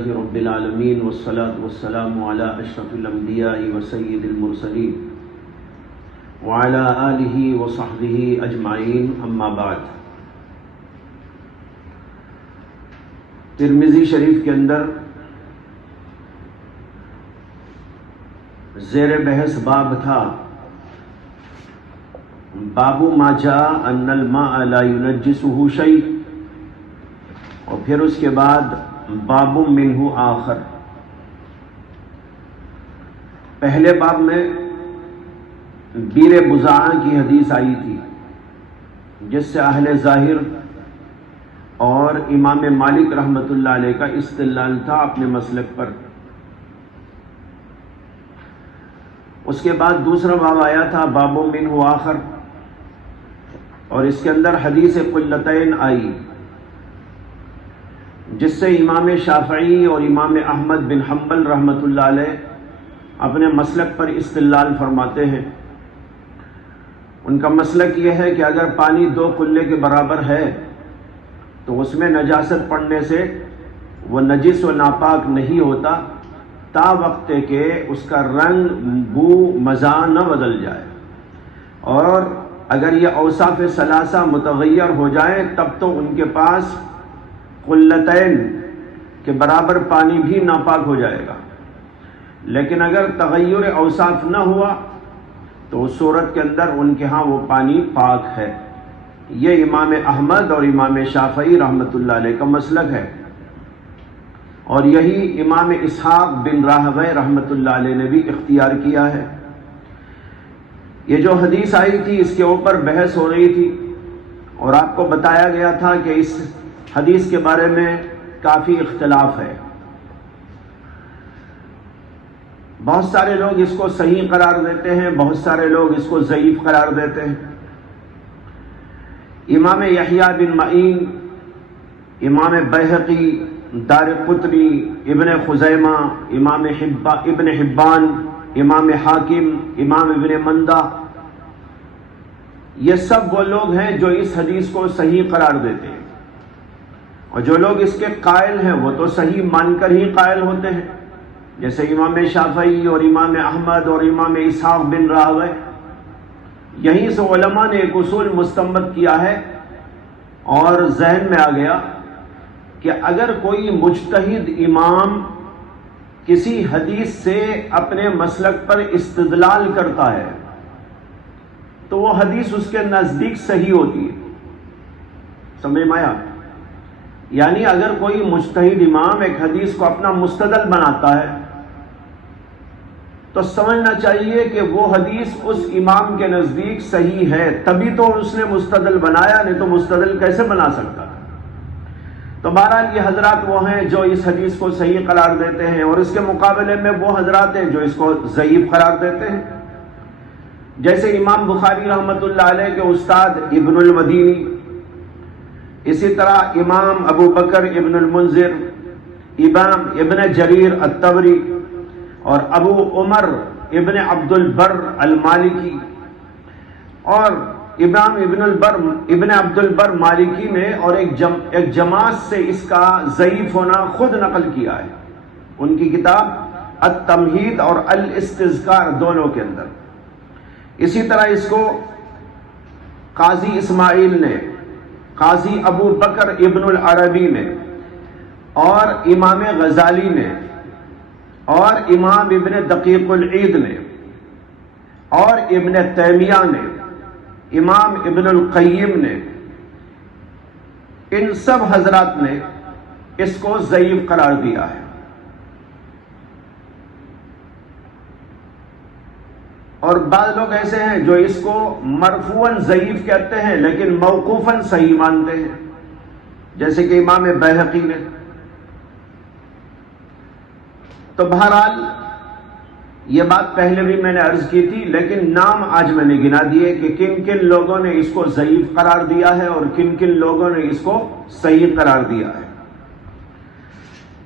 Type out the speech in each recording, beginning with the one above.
لله رب العالمين والصلاة والسلام على أشرف الأنبياء وسيد المرسلين وعلى آله وصحبه أجمعين أما بعد۔ ترمذی شریف کے اندر زیر بحث باب تھا، باب ما جاء ان الماء لا ينجسه شيء، اور پھر اس کے بعد باب منہ آخر۔ پہلے باب میں بیر بزاعہ کی حدیث آئی تھی، جس سے اہل ظاہر اور امام مالک رحمۃ اللہ علیہ کا استدلال تھا اپنے مسلک پر۔ اس کے بعد دوسرا باب آیا تھا باب منہ آخر، اور اس کے اندر حدیث قلتین آئی، جس سے امام شافعی اور امام احمد بن حنبل رحمۃ اللہ علیہ اپنے مسلک پر استدلال فرماتے ہیں۔ ان کا مسلک یہ ہے کہ اگر پانی 2 قلے کے برابر ہے تو اس میں نجاست پڑنے سے وہ نجس و ناپاک نہیں ہوتا تا وقت کہ اس کا رنگ، بو، مزہ نہ بدل جائے، اور اگر یہ اوصاف ثلاثہ متغیر ہو جائیں تب تو ان کے پاس قلتین کے برابر پانی بھی ناپاک ہو جائے گا۔ لیکن اگر تغیر اوصاف نہ ہوا تو اس صورت کے اندر ان کے ہاں وہ پانی پاک ہے۔ یہ امام احمد اور امام شافعی رحمۃ اللہ علیہ کا مسلک ہے، اور یہی امام اسحاق بن راہویہ رحمۃ اللہ علیہ نے بھی اختیار کیا ہے۔ یہ جو حدیث آئی تھی اس کے اوپر بحث ہو رہی تھی، اور آپ کو بتایا گیا تھا کہ اس حدیث کے بارے میں کافی اختلاف ہے۔ بہت سارے لوگ اس کو صحیح قرار دیتے ہیں، بہت سارے لوگ اس کو ضعیف قرار دیتے ہیں۔ امام یحییٰ بن معین، امام بیہقی، دارقطنی، ابن خزیمہ، امام ابن حبان، امام حاکم، امام ابن مندہ، یہ سب وہ لوگ ہیں جو اس حدیث کو صحیح قرار دیتے ہیں، اور جو لوگ اس کے قائل ہیں وہ تو صحیح مان کر ہی قائل ہوتے ہیں، جیسے امام شافعی اور امام احمد اور امام اسحاق بن راہویہ۔ یہیں سے علماء نے ایک اصول مستنبط کیا ہے، اور ذہن میں آ گیا کہ اگر کوئی مجتہد امام کسی حدیث سے اپنے مسلک پر استدلال کرتا ہے تو وہ حدیث اس کے نزدیک صحیح ہوتی ہے۔ سمجھ میں آیا؟ یعنی اگر کوئی مجتہد امام ایک حدیث کو اپنا مستدل بناتا ہے تو سمجھنا چاہیے کہ وہ حدیث اس امام کے نزدیک صحیح ہے، تبھی تو اس نے مستدل بنایا، نہیں تو مستدل کیسے بنا سکتا؟ تو بہرحال یہ حضرات وہ ہیں جو اس حدیث کو صحیح قرار دیتے ہیں، اور اس کے مقابلے میں وہ حضرات ہیں جو اس کو ضعیف قرار دیتے ہیں، جیسے امام بخاری رحمۃ اللہ علیہ کے استاد ابن المدینی، اسی طرح امام ابو بکر ابن المنذر، امام ابن جریر الطبری، اور ابو عمر ابن عبد البر المالکی، اور امام ابن عبد البر مالکی نے اور ایک جماعت سے اس کا ضعیف ہونا خود نقل کیا ہے، ان کی کتاب التمہید اور الاستذکار دونوں کے اندر۔ اسی طرح اس کو قاضی اسماعیل نے، قاضی ابو بکر ابن العربی نے، اور امام غزالی نے، اور امام ابن دقیق العید نے، اور ابن تیمیہ نے، امام ابن القیم نے، ان سب حضرات نے اس کو ضعیف قرار دیا ہے۔ اور بعض لوگ ایسے ہیں جو اس کو مرفوعاً ضعیف کہتے ہیں لیکن موقوفاً صحیح مانتے ہیں، جیسے کہ امام بیہقی نے۔ تو بہرحال یہ بات پہلے بھی میں نے عرض کی تھی، لیکن نام آج میں نے گنا دیے کہ کن کن لوگوں نے اس کو ضعیف قرار دیا ہے اور کن کن لوگوں نے اس کو صحیح قرار دیا ہے۔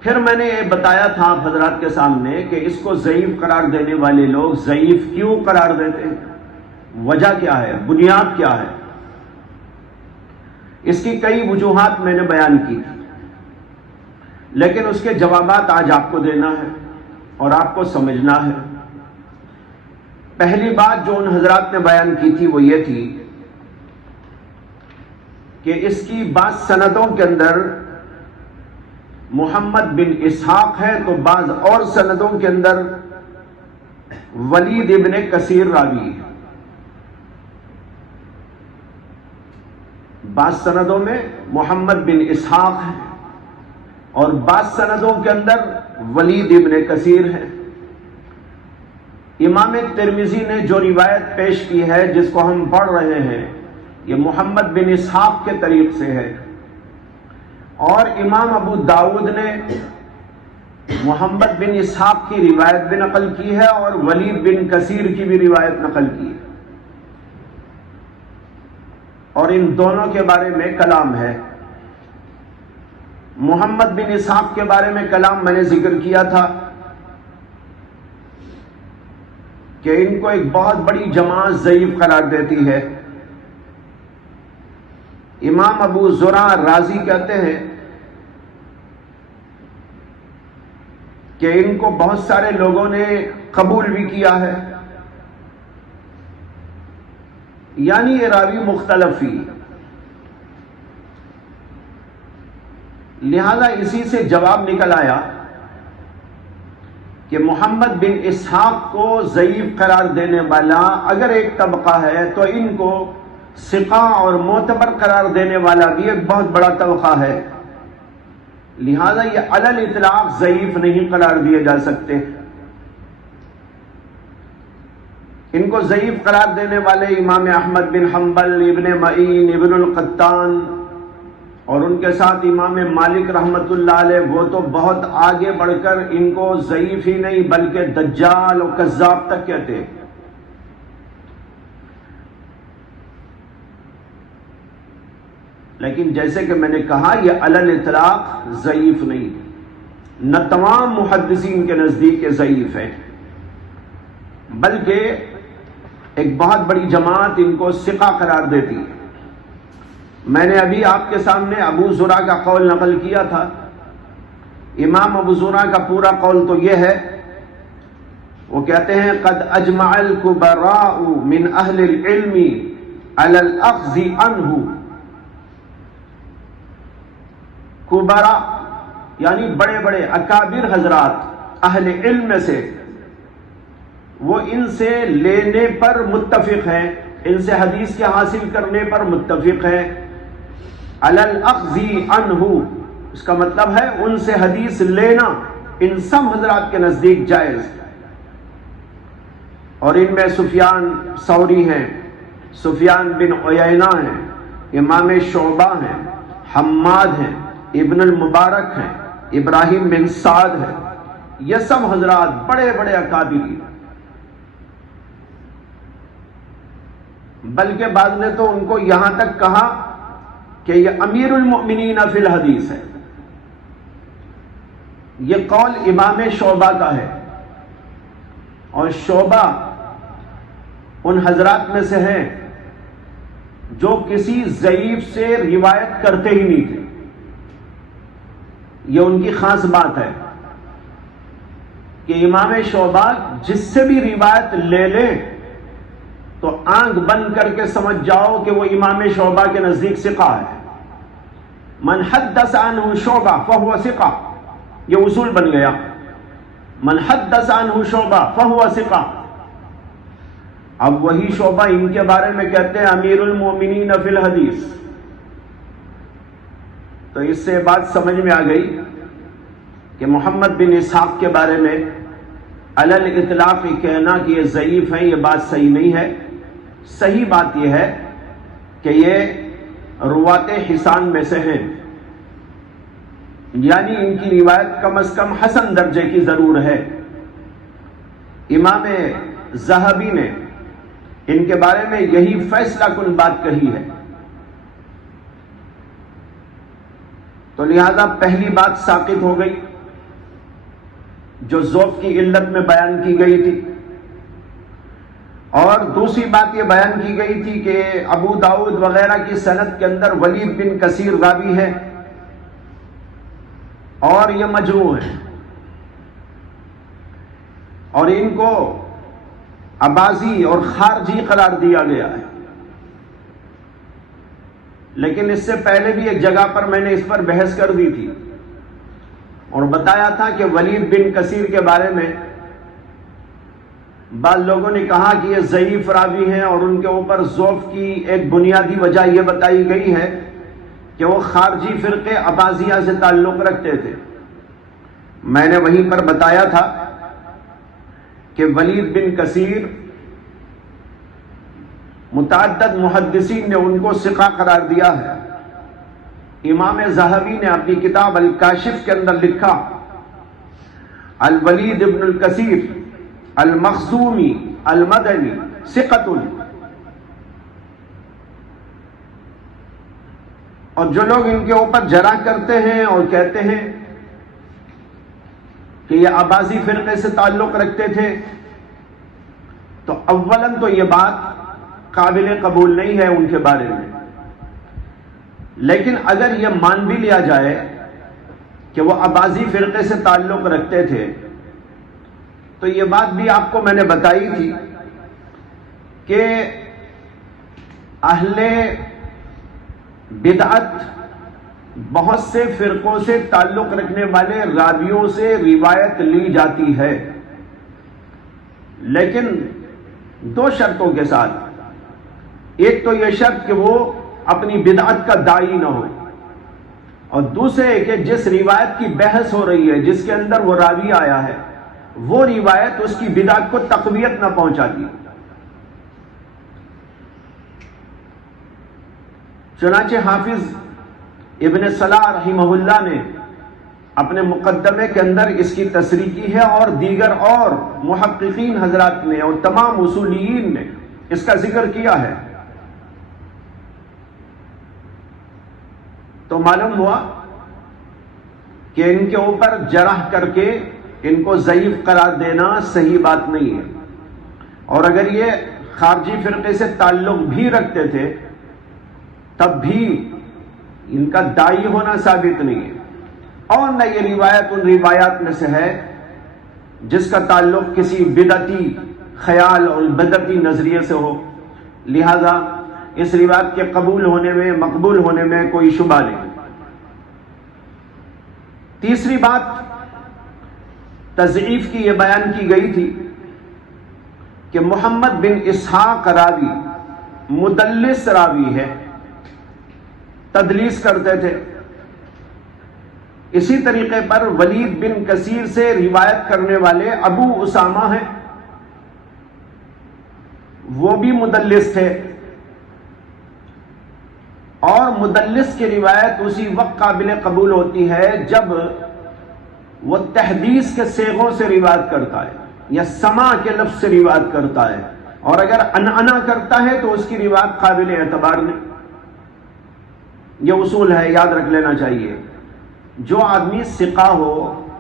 پھر میں نے یہ بتایا تھا آپ حضرات کے سامنے کہ اس کو ضعیف قرار دینے والے لوگ ضعیف کیوں قرار دیتے ہیں، وجہ کیا ہے، بنیاد کیا ہے۔ اس کی کئی وجوہات میں نے بیان کی تھی، لیکن اس کے جوابات آج آپ کو دینا ہے اور آپ کو سمجھنا ہے۔ پہلی بات جو ان حضرات نے بیان کی تھی وہ یہ تھی کہ اس کی بعض سندوں کے اندر محمد بن اسحاق ہے تو بعض اور سندوں کے اندر ولید ابن کثیر راوی ہے۔ بعض سندوں میں محمد بن اسحاق ہے اور بعض سندوں کے اندر ولید ابن کثیر ہے۔ امام ترمذی نے جو روایت پیش کی ہے جس کو ہم پڑھ رہے ہیں یہ محمد بن اسحاق کے طریق سے ہے، اور امام ابو داؤد نے محمد بن اسحاق کی روایت بھی نقل کی ہے اور ولید بن کثیر کی بھی روایت نقل کی ہے، اور ان دونوں کے بارے میں کلام ہے۔ محمد بن اسحاق کے بارے میں کلام میں نے ذکر کیا تھا کہ ان کو ایک بہت بڑی جماعت ضعیف قرار دیتی ہے۔ امام ابو زرع رازی کہتے ہیں کہ ان کو بہت سارے لوگوں نے قبول بھی کیا ہے، یعنی یہ راوی مختلف ہی، لہذا اسی سے جواب نکل آیا کہ محمد بن اسحاق کو ضعیف قرار دینے والا اگر ایک طبقہ ہے تو ان کو ثقہ اور معتبر قرار دینے والا بھی ایک بہت بڑا طبقہ ہے، لہذا یہ علی الاطلاق ضعیف نہیں قرار دیے جا سکتے۔ ان کو ضعیف قرار دینے والے امام احمد بن حنبل، ابن معین، ابن القطان اور ان کے ساتھ امام مالک رحمت اللہ علیہ، وہ تو بہت آگے بڑھ کر ان کو ضعیف ہی نہیں بلکہ دجال و کذاب تک کہتے ہیں۔ لیکن جیسے کہ میں نے کہا یہ علی الاطلاق ضعیف نہیں، نہ تمام محدثین کے نزدیک یہ ضعیف ہے، بلکہ ایک بہت بڑی جماعت ان کو ثقہ قرار دیتی ہے۔ میں نے ابھی آپ کے سامنے ابو زرع کا قول نقل کیا تھا۔ امام ابو زرع کا پورا قول تو یہ ہے، وہ کہتے ہیں قد اجمع الکبراء من اہل العلم علی الاخذ عنہ۔ کبراء یعنی بڑے بڑے اکابر حضرات اہل علم میں سے، وہ ان سے لینے پر متفق ہیں، ان سے حدیث کے حاصل کرنے پر متفق ہیں۔ علی الاخذ عنہ اس کا مطلب ہے ان سے حدیث لینا ان سب حضرات کے نزدیک جائز، اور ان میں سفیان ثوری ہیں، سفیان بن عیینہ ہیں، امام شعبہ ہیں، حماد ہیں، ابن المبارک ہیں، ابراہیم بن سعد ہیں، یہ سب حضرات بڑے بڑے اکابری، بلکہ بعض نے تو ان کو یہاں تک کہا کہ یہ امیر المؤمنین فی الحدیث ہے۔ یہ قول امام شعبہ کا ہے، اور شعبہ ان حضرات میں سے ہیں جو کسی ضعیف سے روایت کرتے ہی نہیں تھے، یہ ان کی خاص بات ہے کہ امام شعبہ جس سے بھی روایت لے لیں تو آنکھ بند کر کے سمجھ جاؤ کہ وہ امام شعبہ کے نزدیک ثقہ ہے۔ من حدث عنہ شعبہ فہو ثقہ، یہ اصول بن گیا، من حدث عنہ شعبہ فہو ثقہ۔ اب وہی شعبہ ان کے بارے میں کہتے ہیں امیر المومنین فی الحدیث، تو اس سے بات سمجھ میں آ گئی کہ محمد بن اسحاق کے بارے میں علی الاطلاق کہنا کہ یہ ضعیف ہیں، یہ بات صحیح نہیں ہے۔ صحیح بات یہ ہے کہ یہ روات حسان میں سے ہیں، یعنی ان کی روایت کم از کم حسن درجے کی ضرور ہے۔ امام ذہبی نے ان کے بارے میں یہی فیصلہ کن بات کہی ہے، تو لہذا پہلی بات ساقط ہو گئی جو ذوق کی علت میں بیان کی گئی تھی، اور دوسری بات یہ بیان کی گئی تھی کہ ابو داؤد وغیرہ کی سند کے اندر ولید بن کثیر راوی ہے، اور یہ مجروح ہیں، اور ان کو اباضی اور خارجی قرار دیا گیا ہے۔ لیکن اس سے پہلے بھی ایک جگہ پر میں نے اس پر بحث کر دی تھی اور بتایا تھا کہ ولید بن کثیر کے بارے میں بعض لوگوں نے کہا کہ یہ ضعیف راوی ہیں، اور ان کے اوپر ضعف کی ایک بنیادی وجہ یہ بتائی گئی ہے کہ وہ خارجی فرقے اباضیہ سے تعلق رکھتے تھے۔ میں نے وہیں پر بتایا تھا کہ ولید بن کثیر متعدد محدثین نے ان کو ثقہ قرار دیا ہے۔ امام ذہبی نے اپنی کتاب الکاشف کے اندر لکھا، الولید ابن الکثیر المخزومی المدنی ثقۃ، اور جو لوگ ان کے اوپر جرح کرتے ہیں اور کہتے ہیں کہ یہ اباضی فرقے سے تعلق رکھتے تھے، تو اولاً تو یہ بات قابل قبول نہیں ہے ان کے بارے میں۔ لیکن اگر یہ مان بھی لیا جائے کہ وہ اباضی فرقے سے تعلق رکھتے تھے، تو یہ بات بھی آپ کو میں نے بتائی تھی کہ اہل بدعت بہت سے فرقوں سے تعلق رکھنے والے راویوں سے روایت لی جاتی ہے، لیکن دو شرطوں کے ساتھ۔ ایک تو یہ شرط کہ وہ اپنی بدعت کا داعی نہ ہو، اور دوسرے کہ جس روایت کی بحث ہو رہی ہے، جس کے اندر وہ راوی آیا ہے، وہ روایت اس کی بدعت کو تقویت نہ پہنچاتی۔ چنانچہ حافظ ابن صلاح رحمہ اللہ نے اپنے مقدمے کے اندر اس کی تصریح کی ہے، اور دیگر اور محققین حضرات نے اور تمام اصولیین نے اس کا ذکر کیا ہے۔ تو معلوم ہوا کہ ان کے اوپر جرح کر کے ان کو ضعیف قرار دینا صحیح بات نہیں ہے، اور اگر یہ خارجی فرقے سے تعلق بھی رکھتے تھے تب بھی ان کا داعی ہونا ثابت نہیں ہے، اور نہ یہ روایت ان روایات میں سے ہے جس کا تعلق کسی بدعتی خیال اور بدعتی نظریے سے ہو، لہذا اس روایت کے قبول ہونے میں، مقبول ہونے میں کوئی شبہ نہیں۔ تیسری بات تضعیف کی یہ بیان کی گئی تھی کہ محمد بن اسحاق راوی مدلس راوی ہے، تدلیس کرتے تھے۔ اسی طریقے پر ولید بن کثیر سے روایت کرنے والے ابو اسامہ ہیں، وہ بھی مدلس تھے، اور مدلس کی روایت اسی وقت قابل قبول ہوتی ہے جب وہ تحدیث کے صیغوں سے روایت کرتا ہے یا سماع کے لفظ سے روایت کرتا ہے، اور اگر عنعنہ کرتا ہے تو اس کی روایت قابل اعتبار نہیں۔ یہ اصول ہے، یاد رکھ لینا چاہیے۔ جو آدمی ثقہ ہو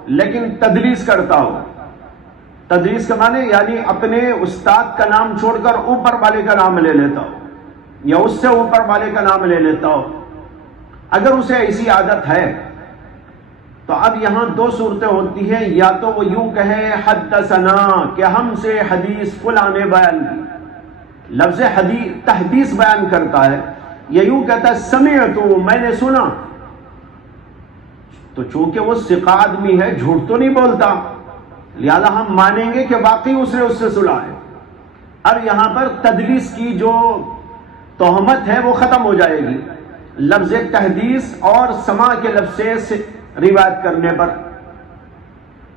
لیکن تدلیس کرتا ہو، تدلیس کا معنی یعنی اپنے استاد کا نام چھوڑ کر اوپر والے کا نام لے لیتا ہو یا اس سے اوپر والے کا نام لے لیتا ہو، اگر اسے ایسی عادت ہے تو اب یہاں دو صورتیں ہوتی ہیں، یا تو وہ یوں کہے حدثنا کہ ہم سے حدیث فلاں نے بیان کی، لفظ حدیث تحدیث بیان کرتا ہے، یا یوں کہتا ہے سمعت میں نے سنا، تو چونکہ وہ ثقہ آدمی ہے جھوٹ تو نہیں بولتا، لہذا ہم مانیں گے کہ واقعی اس سے سنا ہے۔ اب یہاں پر تدلیس کی جو تہمت ہے وہ ختم ہو جائے گی لفظ تحدیث اور سماع کے لفظ سے روایت کرنے پر۔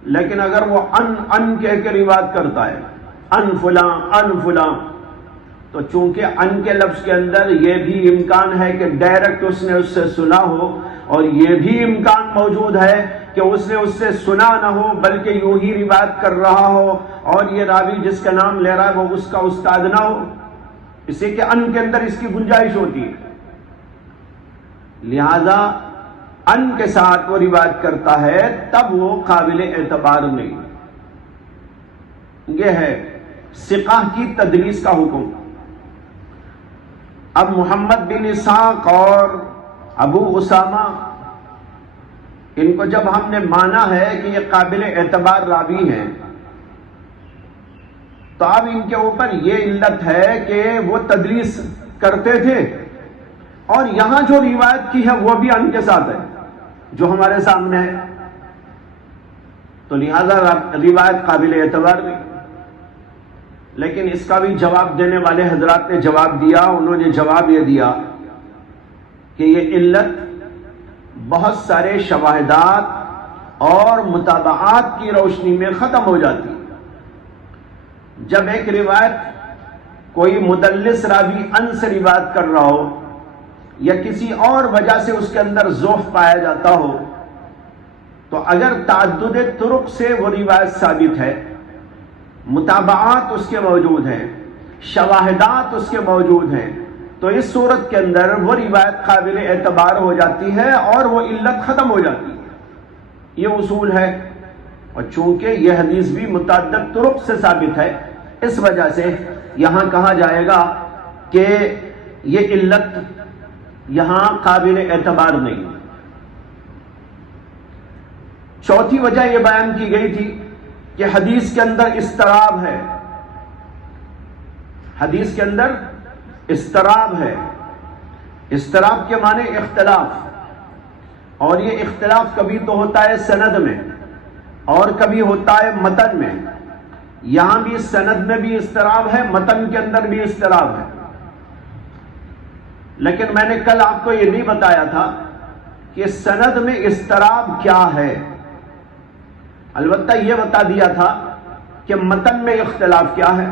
لیکن اگر وہ ان کہہ کے روایت کرتا ہے، ان فلاں، تو چونکہ ان کے لفظ کے اندر یہ بھی امکان ہے کہ ڈائریکٹ اس نے اس سے سنا ہو، اور یہ بھی امکان موجود ہے کہ اس نے اس سے سنا نہ ہو بلکہ یوں ہی روایت کر رہا ہو، اور یہ راوی جس کا نام لے رہا ہے وہ اس کا استاد نہ ہو، اس سے کہ ان کے اندر اس کی گنجائش ہوتی ہے۔ لہذا ان کے ساتھ وہ روایت کرتا ہے تب وہ قابل اعتبار نہیں۔ یہ ہے ثقہ کی تدلیس کا حکم۔ اب محمد بن اسحاق اور ابو اسامہ ان کو جب ہم نے مانا ہے کہ یہ قابل اعتبار راوی ہیں، تو اب ان کے اوپر یہ علت ہے کہ وہ تدلیس کرتے تھے، اور یہاں جو روایت کی ہے وہ بھی ان کے ساتھ ہے جو ہمارے سامنے ہے، تو لہذا روایت قابل اعتبار نہیں۔ لیکن اس کا بھی جواب دینے والے حضرات نے جواب دیا، انہوں نے جواب یہ دیا کہ یہ علت بہت سارے شواہدات اور متابعات کی روشنی میں ختم ہو جاتی ہے۔ جب ایک روایت کوئی مدلس راوی ان سے روایت کر رہا ہو یا کسی اور وجہ سے اس کے اندر ضعف پایا جاتا ہو، تو اگر تعدد طرق سے وہ روایت ثابت ہے، متابعات اس کے موجود ہیں، شواہدات اس کے موجود ہیں، تو اس صورت کے اندر وہ روایت قابل اعتبار ہو جاتی ہے اور وہ علت ختم ہو جاتی ہے۔ یہ اصول ہے، اور چونکہ یہ حدیث بھی متعدد طرق سے ثابت ہے، اس وجہ سے یہاں کہا جائے گا کہ یہ علت یہاں قابل اعتبار نہیں۔ چوتھی وجہ یہ بیان کی گئی تھی کہ حدیث کے اندر اضطراب ہے، حدیث کے اندر اضطراب ہے۔ اضطراب کے معنی اختلاف، اور یہ اختلاف کبھی تو ہوتا ہے سند میں اور کبھی ہوتا ہے متن میں۔ یہاں بھی سند میں بھی اضطراب ہے، متن کے اندر بھی اضطراب ہے۔ لیکن میں نے کل آپ کو یہ نہیں بتایا تھا کہ سند میں اضطراب کیا ہے، البتہ یہ بتا دیا تھا کہ متن میں اختلاف کیا ہے۔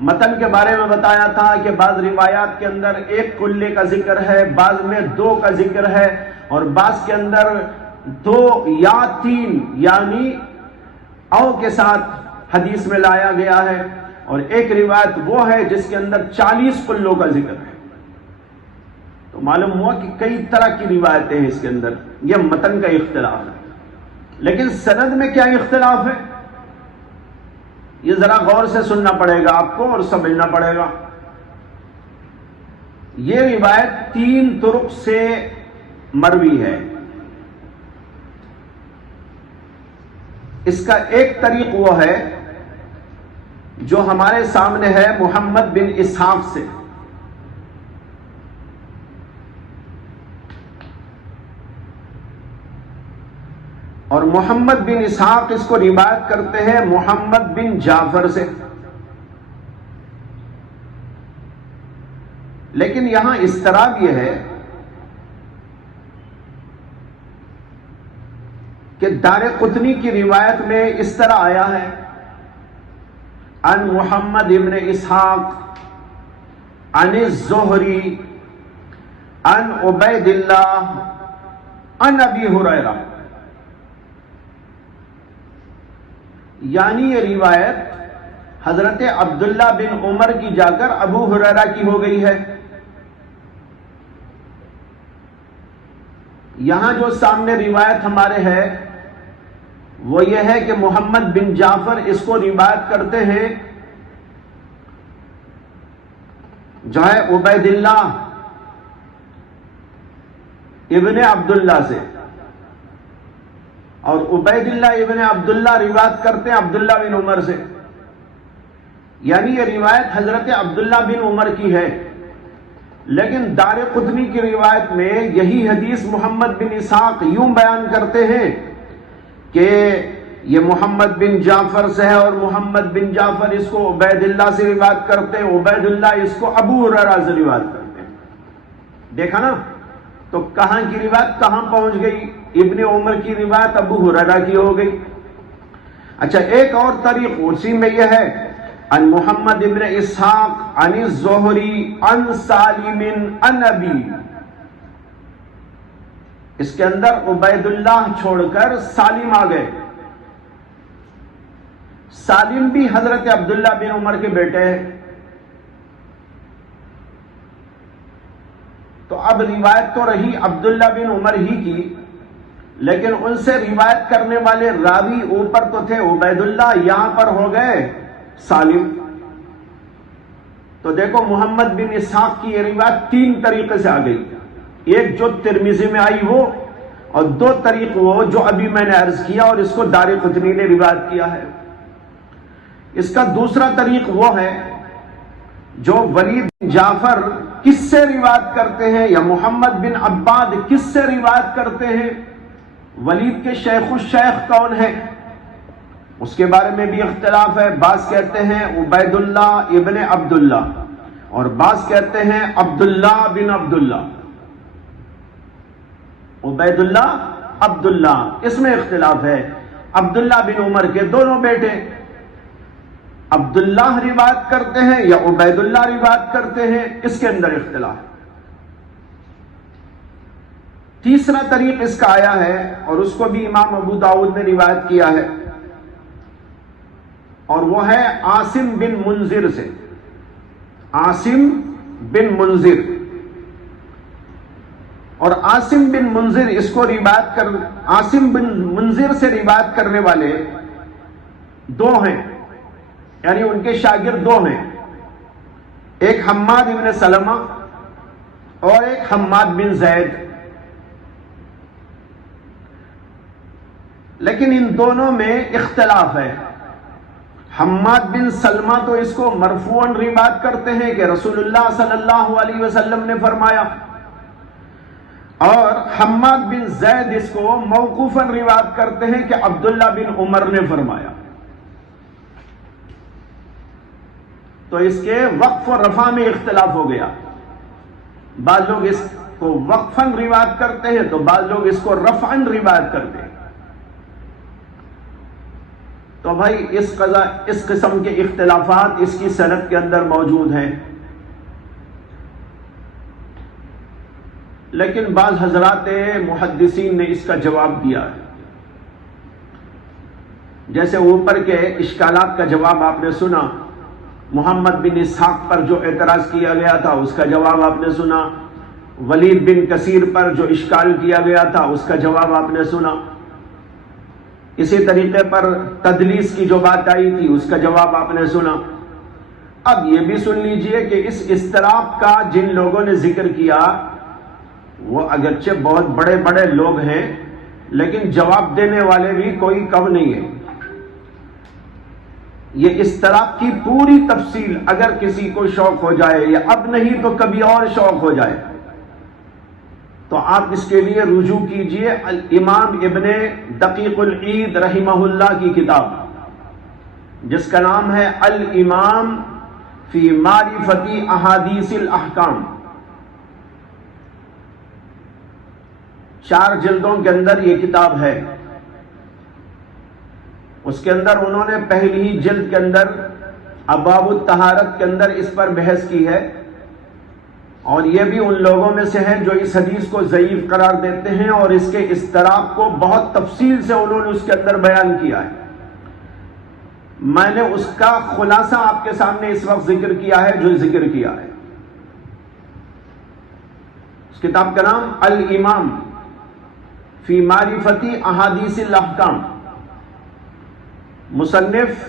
متن کے بارے میں بتایا تھا کہ بعض روایات کے اندر ایک کلے کا ذکر ہے، بعض میں دو کا ذکر ہے، اور بعض کے اندر دو یا تین یعنی او کے ساتھ حدیث میں لایا گیا ہے، اور ایک روایت وہ ہے جس کے اندر 40 کلوں کا ذکر ہے۔ تو معلوم ہوا کہ کئی طرح کی روایتیں ہیں اس کے اندر، یہ متن کا اختلاف ہے۔ لیکن سند میں کیا اختلاف ہے، یہ ذرا غور سے سننا پڑے گا آپ کو اور سمجھنا پڑے گا۔ یہ روایت 3 طرق سے مروی ہے۔ اس کا ایک طریق وہ ہے جو ہمارے سامنے ہے محمد بن اسحاق سے، اور محمد بن اسحاق اس کو روایت کرتے ہیں محمد بن جعفر سے۔ لیکن یہاں اضطراب یہ ہے کہ دارقطنی کی روایت میں اس طرح آیا ہے، ان محمد ابن اسحاق عن الزہری عن عبید اللہ عن ابی ہریرہ، یعنی یہ روایت حضرت عبداللہ بن عمر کی جا کر ابو ہریرہ کی ہو گئی ہے۔ یہاں جو سامنے روایت ہمارے ہے وہ یہ ہے کہ محمد بن جعفر اس کو روایت کرتے ہیں جو ہے عبید اللہ ابن عبداللہ سے، اور عبید اللہ ابن عبداللہ روایت کرتے ہیں عبداللہ بن عمر سے، یعنی یہ روایت حضرت عبداللہ بن عمر کی ہے۔ لیکن دارقطنی کی روایت میں یہی حدیث محمد بن اسحاق یوں بیان کرتے ہیں کہ یہ محمد بن جعفر سے ہے، اور محمد بن جعفر اس کو عبید اللہ سے روایت کرتے ہیں، عبید اللہ اس کو ابو ہریرہ سے روایت کرتے ہیں۔ دیکھا نا، تو کہاں کی روایت کہاں پہنچ گئی، ابن عمر کی روایت ابو ہریرہ کی ہو گئی۔ اچھا، ایک اور طریق اسی میں یہ ہے، ان محمد ابن اسحاق عن الزہری عن سالم عن ابی، اس کے اندر عبید اللہ چھوڑ کر سالم آ گئے۔ سالم بھی حضرت عبداللہ بن عمر کے بیٹے ہیں۔ تو اب روایت تو رہی عبداللہ بن عمر ہی کی، لیکن ان سے روایت کرنے والے راوی اوپر تو تھے عبید اللہ، یہاں پر ہو گئے سالم۔ تو دیکھو محمد بن اسحاق کی یہ روایت 3 طریقے سے آ گئی، ایک جو ترمذی میں آئی وہ، اور دو طریق وہ جو ابھی میں نے عرض کیا اور اس کو دارقطنی نے روایت کیا ہے۔ اس کا دوسرا طریق وہ ہے جو ولید بن جعفر کس سے روایت کرتے ہیں یا محمد بن عباد کس سے روایت کرتے ہیں، ولید کے شیخ الشیخ کون ہے اس کے بارے میں بھی اختلاف ہے۔ بعض کہتے ہیں عبید اللہ ابن عبداللہ اور بعض کہتے ہیں عبداللہ بن عبداللہ، عبید اللہ عبداللہ، اس میں اختلاف ہے۔ عبداللہ بن عمر کے دونوں بیٹے عبداللہ روایت کرتے ہیں یا عبید اللہ روایت کرتے ہیں، اس کے اندر اختلاف۔ تیسرا طریق اس کا آیا ہے اور اس کو بھی امام ابو داؤد نے روایت کیا ہے، اور وہ ہے عاصم بن منذر سے، عاصم بن منذر، اور عاصم بن منذر اس کو عاصم بن منذر سے روایت کرنے والے دو ہیں، یعنی ان کے شاگرد دو ہیں، ایک حماد بن سلمہ اور ایک حماد بن زید، لیکن ان دونوں میں اختلاف ہے۔ حماد بن سلمہ تو اس کو مرفوعاً روایت کرتے ہیں کہ رسول اللہ صلی اللہ علیہ وسلم نے فرمایا، اور حماد بن زید اس کو موقوفاً روایت کرتے ہیں کہ عبداللہ بن عمر نے فرمایا۔ تو اس کے وقف و رفع میں اختلاف ہو گیا، بعض لوگ اس کو وقفاً روایت کرتے ہیں تو بعض لوگ اس کو رفعاً روایت کرتے ہیں۔ تو بھائی اس قسم کے اختلافات اس کی سند کے اندر موجود ہیں، لیکن بعض حضرات محدثین نے اس کا جواب دیا ہے، جیسے اوپر کے اشکالات کا جواب آپ نے سنا، محمد بن اسحاق پر جو اعتراض کیا گیا تھا اس کا جواب آپ نے سنا، ولید بن کثیر پر جو اشکال کیا گیا تھا اس کا جواب آپ نے سنا، اسی طریقے پر تدلیس کی جو بات آئی تھی اس کا جواب آپ نے سنا۔ اب یہ بھی سن لیجئے کہ اس اضطراب کا جن لوگوں نے ذکر کیا وہ اگرچہ بہت بڑے بڑے لوگ ہیں، لیکن جواب دینے والے بھی کوئی کم نہیں ہے۔ یہ اضطراب کی پوری تفصیل اگر کسی کو شوق ہو جائے یا اب نہیں تو کبھی اور شوق ہو جائے تو آپ اس کے لیے رجوع کیجئے الامام ابن دقیق العید رحمہ اللہ کی کتاب، جس کا نام ہے الامام فی معرفت احادیث الاحکام، 4 جلدوں کے اندر یہ کتاب ہے۔ اس کے اندر انہوں نے پہلی ہی جلد کے اندر ابواب الطہارت کے اندر اس پر بحث کی ہے، اور یہ بھی ان لوگوں میں سے ہے جو اس حدیث کو ضعیف قرار دیتے ہیں، اور اس کے اضطراب کو بہت تفصیل سے انہوں نے اس کے اندر بیان کیا ہے۔ میں نے اس کا خلاصہ آپ کے سامنے اس وقت ذکر کیا ہے جو ذکر کیا ہے۔ اس کتاب کا نام الامام فی معرفت احادیث الاحکام، مصنف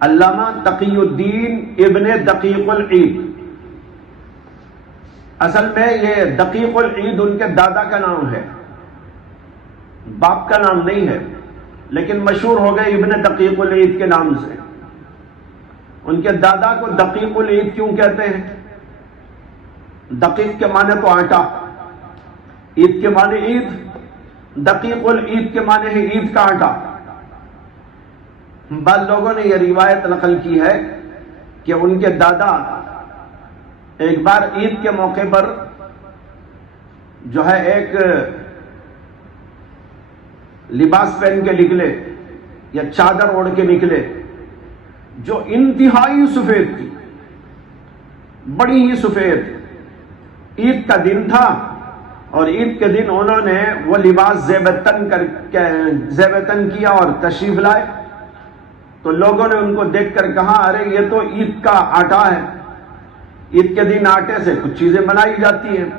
علامہ تقی الدین ابن دقیق العید۔ اصل میں یہ دقیق العید ان کے دادا کا نام ہے، باپ کا نام نہیں ہے، لیکن مشہور ہو گئے ابن دقیق العید کے نام سے۔ ان کے دادا کو دقیق العید کیوں کہتے ہیں؟ دقیق کے معنی تو آٹا، عید کے معنی عید، دقیق العید کے معنی ہے عید کا آٹا۔ بعض لوگوں نے یہ روایت نقل کی ہے کہ ان کے دادا ایک بار عید کے موقع پر جو ہے ایک لباس پہن کے نکلے یا چادر اوڑھ کے نکلے جو انتہائی سفید تھی، بڑی ہی سفید۔ عید کا دن تھا اور عید کے دن انہوں نے وہ لباس زیب تن کیا اور تشریف لائے، تو لوگوں نے ان کو دیکھ کر کہا ارے یہ تو عید کا آٹا ہے، عید کے دن آٹے سے کچھ چیزیں بنائی جاتی ہیں۔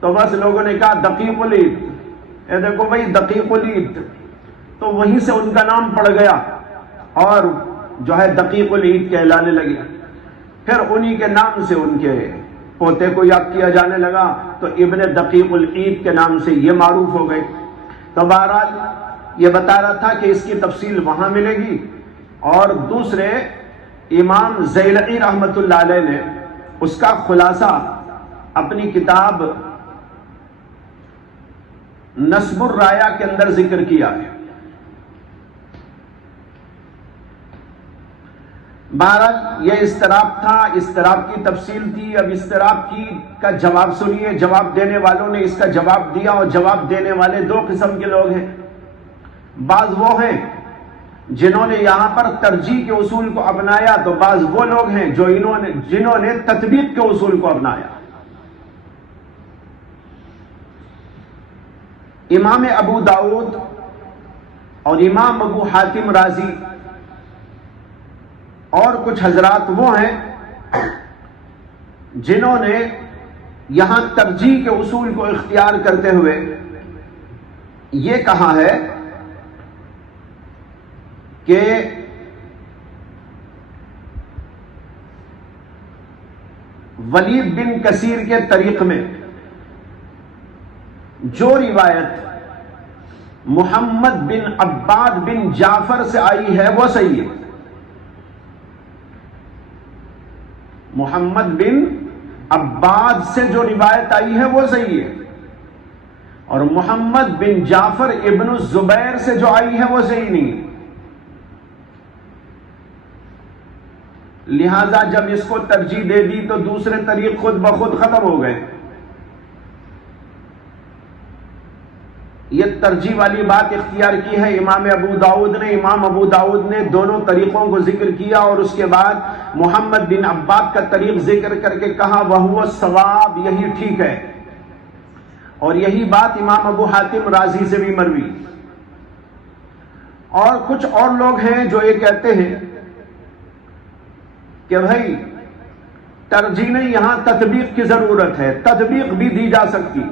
تو بس لوگوں نے کہا دقیق العید، اے دیکھو بھائی دقیق العید، تو وہیں سے ان کا نام پڑ گیا اور جو ہے دقیق العید کہلانے لگے۔ پھر انہی کے نام سے ان کے پوتے کو یاد کیا جانے لگا، تو ابن دقیق العید کے نام سے یہ معروف ہو گئے۔ تو بہرحال یہ بتا رہا تھا کہ اس کی تفصیل وہاں ملے گی، اور دوسرے امام زیلعی رحمۃ اللہ علیہ نے اس کا خلاصہ اپنی کتاب نصب الرایا کے اندر ذکر کیا ہے۔ بہرحال یہ اضطراب تھا، اضطراب کی تفصیل تھی۔ اب اضطراب کا جواب سنیے، جواب دینے والوں نے اس کا جواب دیا، اور جواب دینے والے دو قسم کے لوگ ہیں۔ بعض وہ ہیں جنہوں نے یہاں پر ترجیح کے اصول کو اپنایا، تو بعض وہ لوگ ہیں جنہوں نے تطبیق کے اصول کو اپنایا۔ امام ابو داؤد اور امام ابو حاتم رازی اور کچھ حضرات وہ ہیں جنہوں نے یہاں ترجیح کے اصول کو اختیار کرتے ہوئے یہ کہا ہے کہ ولید بن کثیر کے طریق میں جو روایت محمد بن عباد بن جعفر سے آئی ہے وہ صحیح ہے۔ محمد بن عباد سے جو روایت آئی ہے وہ صحیح ہے، اور محمد بن جعفر ابن الزبیر سے جو آئی ہے وہ صحیح نہیں ہے۔ لہذا جب اس کو ترجیح دے دی تو دوسرے طریق خود بخود ختم ہو گئے۔ یہ ترجیح والی بات اختیار کی ہے امام ابو داؤد نے۔ امام ابو داؤد نے دونوں طریقوں کو ذکر کیا، اور اس کے بعد محمد بن عباد کا طریق ذکر کر کے کہا وَهُوَ الصَّوَابُ، یہی ٹھیک ہے، اور یہی بات امام ابو حاتم رازی سے بھی مروی۔ اور کچھ اور لوگ ہیں جو یہ کہتے ہیں کہ بھائی ترجیح نہیں، یہاں تطبیق کی ضرورت ہے، تطبیق بھی دی جا سکتی۔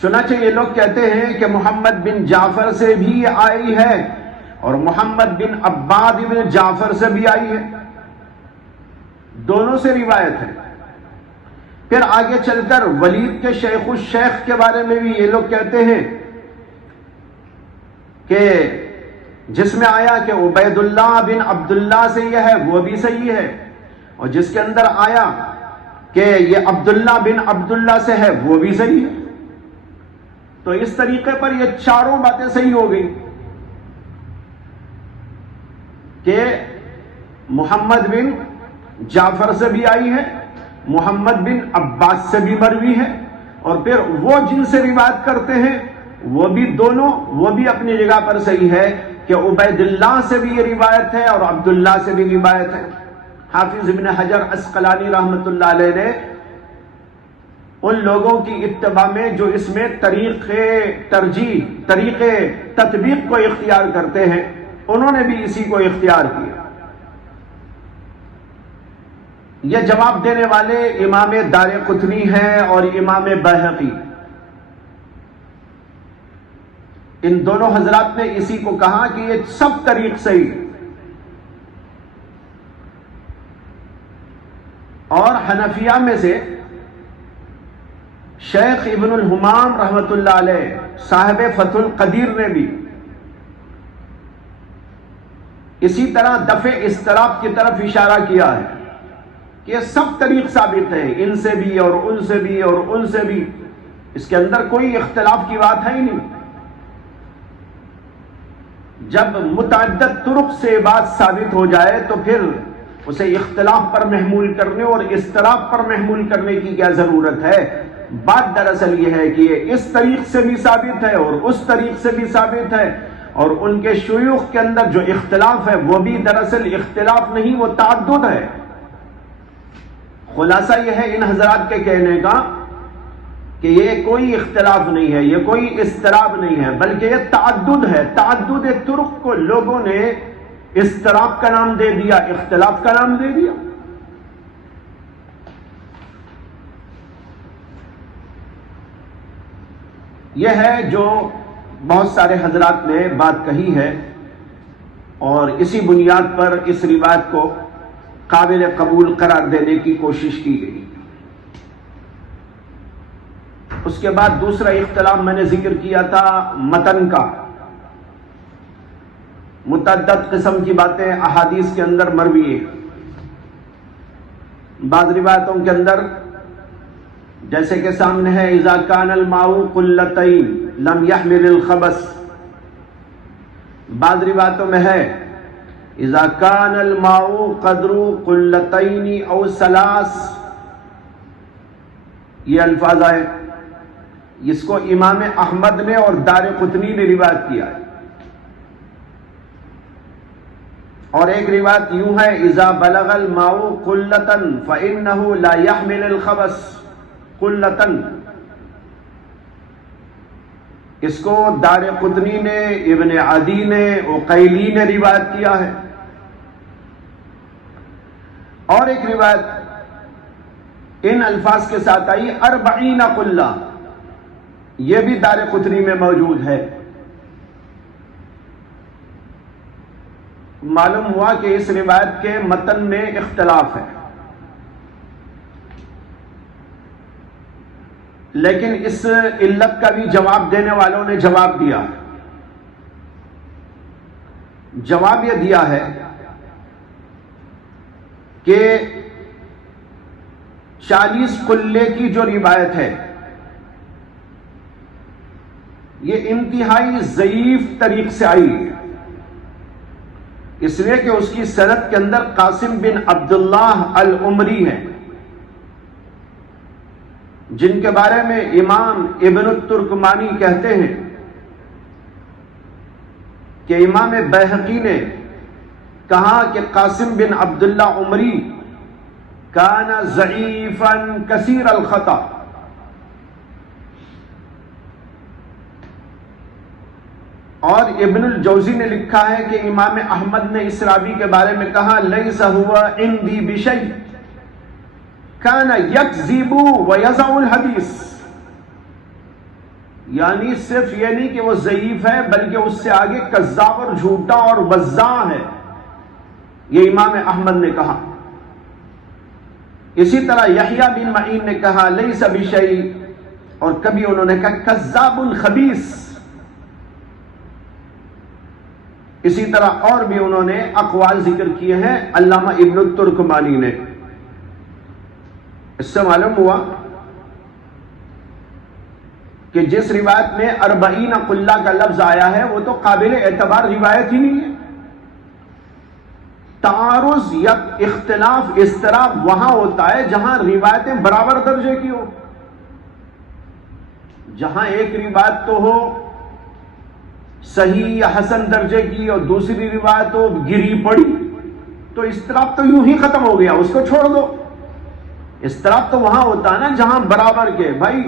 چنانچہ یہ لوگ کہتے ہیں کہ محمد بن جعفر سے بھی آئی ہے، اور محمد بن عباد بن جعفر سے بھی آئی ہے، دونوں سے روایت ہے۔ پھر آگے چل کر ولید کے شیخ الشیخ کے بارے میں بھی یہ لوگ کہتے ہیں کہ جس میں آیا کہ عبید اللہ بن عبداللہ سے یہ ہے وہ بھی صحیح ہے، اور جس کے اندر آیا کہ یہ عبداللہ بن عبداللہ سے ہے وہ بھی صحیح ہے۔ تو اس طریقے پر یہ چاروں باتیں صحیح ہو گئی کہ محمد بن جعفر سے بھی آئی ہے، محمد بن عباس سے بھی مروی ہے، اور پھر وہ جن سے روایت کرتے ہیں وہ بھی دونوں وہ بھی اپنی جگہ پر صحیح ہے کہ عبید اللہ سے بھی یہ روایت ہے اور عبداللہ سے بھی روایت ہے۔ حافظ ابن حجر عسقلانی رحمۃ اللہ علیہ نے ان لوگوں کی اتباع میں جو اس میں طریقے تطبیق کو اختیار کرتے ہیں، انہوں نے بھی اسی کو اختیار کیا۔ یہ جواب دینے والے امام دارقطنی ہیں اور امام بہقی، ان دونوں حضرات نے اسی کو کہا کہ یہ سب طریق صحیح ہے۔ اور حنفیہ میں سے شیخ ابن الحمام رحمت اللہ علیہ صاحب فتح القدیر نے بھی اسی طرح دفع اضطراب کی طرف اشارہ کیا ہے کہ یہ سب طریق ثابت ہے، ان سے بھی اور ان سے بھی اور ان سے بھی، اس کے اندر کوئی اختلاف کی بات ہے ہی نہیں۔ جب متعدد طرق سے بات ثابت ہو جائے تو پھر اسے اختلاف پر محمول کرنے اور اضطراب پر محمول کرنے کی کیا ضرورت ہے؟ بات دراصل یہ ہے کہ یہ اس طریق سے بھی ثابت ہے اور اس طریق سے بھی ثابت ہے، اور ان کے شیوخ کے اندر جو اختلاف ہے وہ بھی دراصل اختلاف نہیں، وہ تعدد ہے۔ خلاصہ یہ ہے ان حضرات کے کہنے کا کہ یہ کوئی اختلاف نہیں ہے، یہ کوئی اضطراب نہیں ہے، بلکہ یہ تعدد ہے۔ تعدد طرق کو لوگوں نے اضطراب کا نام دے دیا، اختلاف کا نام دے دیا۔ یہ ہے جو بہت سارے حضرات نے بات کہی ہے، اور اسی بنیاد پر اس روایت کو قابل قبول قرار دینے کی کوشش کی گئی۔ اس کے بعد دوسرا اختلاف میں نے ذکر کیا تھا متن کا. متعدد قسم کی باتیں احادیث کے اندر مروی ہے. بعض روایتوں کے اندر جیسے کہ سامنے ہے اذا کان الماء قلتین لم يحمل الخبث. بعض روایتوں میں ہے اذا کان الماء قدر قلتین او ثلاث. یہ الفاظ آئے، اس کو امام احمد نے اور دارقطنی نے روایت کیا ہے. اور ایک روایت یوں ہے اذا بلغ الماء قلۃ فانه لا يحمل الخبث. قلۃ اس کو دارقطنی نے، ابن عدی نے، عقیلی نے روایت کیا ہے. اور ایک روایت ان الفاظ کے ساتھ آئی 40 قلہ، یہ بھی دارقطنی میں موجود ہے. معلوم ہوا کہ اس روایت کے متن میں اختلاف ہے، لیکن اس علت کا بھی جواب دینے والوں نے جواب دیا. جواب یہ دیا ہے کہ 40 قلے کی جو روایت ہے یہ انتہائی ضعیف طریق سے آئی ہے، اس لیے کہ اس کی سند کے اندر قاسم بن عبداللہ العمری ہے، جن کے بارے میں امام ابن الترکمانی کہتے ہیں کہ امام بیہقی نے کہا کہ قاسم بن عبداللہ عمری کان ضعیفا کثیر الخطا. اور ابن الجوزی نے لکھا ہے کہ امام احمد نے اس راوی کے بارے میں کہا لیس هو عندی بشیء کان یکذب ویضع الحدیث. یعنی صرف یہ نہیں کہ وہ ضعیف ہے بلکہ اس سے آگے کذاب اور جھوٹا اور وضاع ہے، یہ امام احمد نے کہا. اسی طرح یحییٰ بن معین نے کہا لیس بشیء، اور کبھی انہوں نے کہا کذاب خبیث. اسی طرح اور بھی انہوں نے اقوال ذکر کیے ہیں علامہ ابن الترکمانی نے. اس سے معلوم ہوا کہ جس روایت میں 40 قلہ کا لفظ آیا ہے وہ تو قابل اعتبار روایت ہی نہیں ہے. تعارض یا اختلاف اضطراب وہاں ہوتا ہے جہاں روایتیں برابر درجے کی ہو. جہاں ایک روایت تو ہو صحیح یا حسن درجے کی اور دوسری روایت ہو گری پڑی، تو اضطراب تو یوں ہی ختم ہو گیا، اس کو چھوڑ دو. اضطراب تو وہاں ہوتا ہے نا جہاں برابر کے. بھائی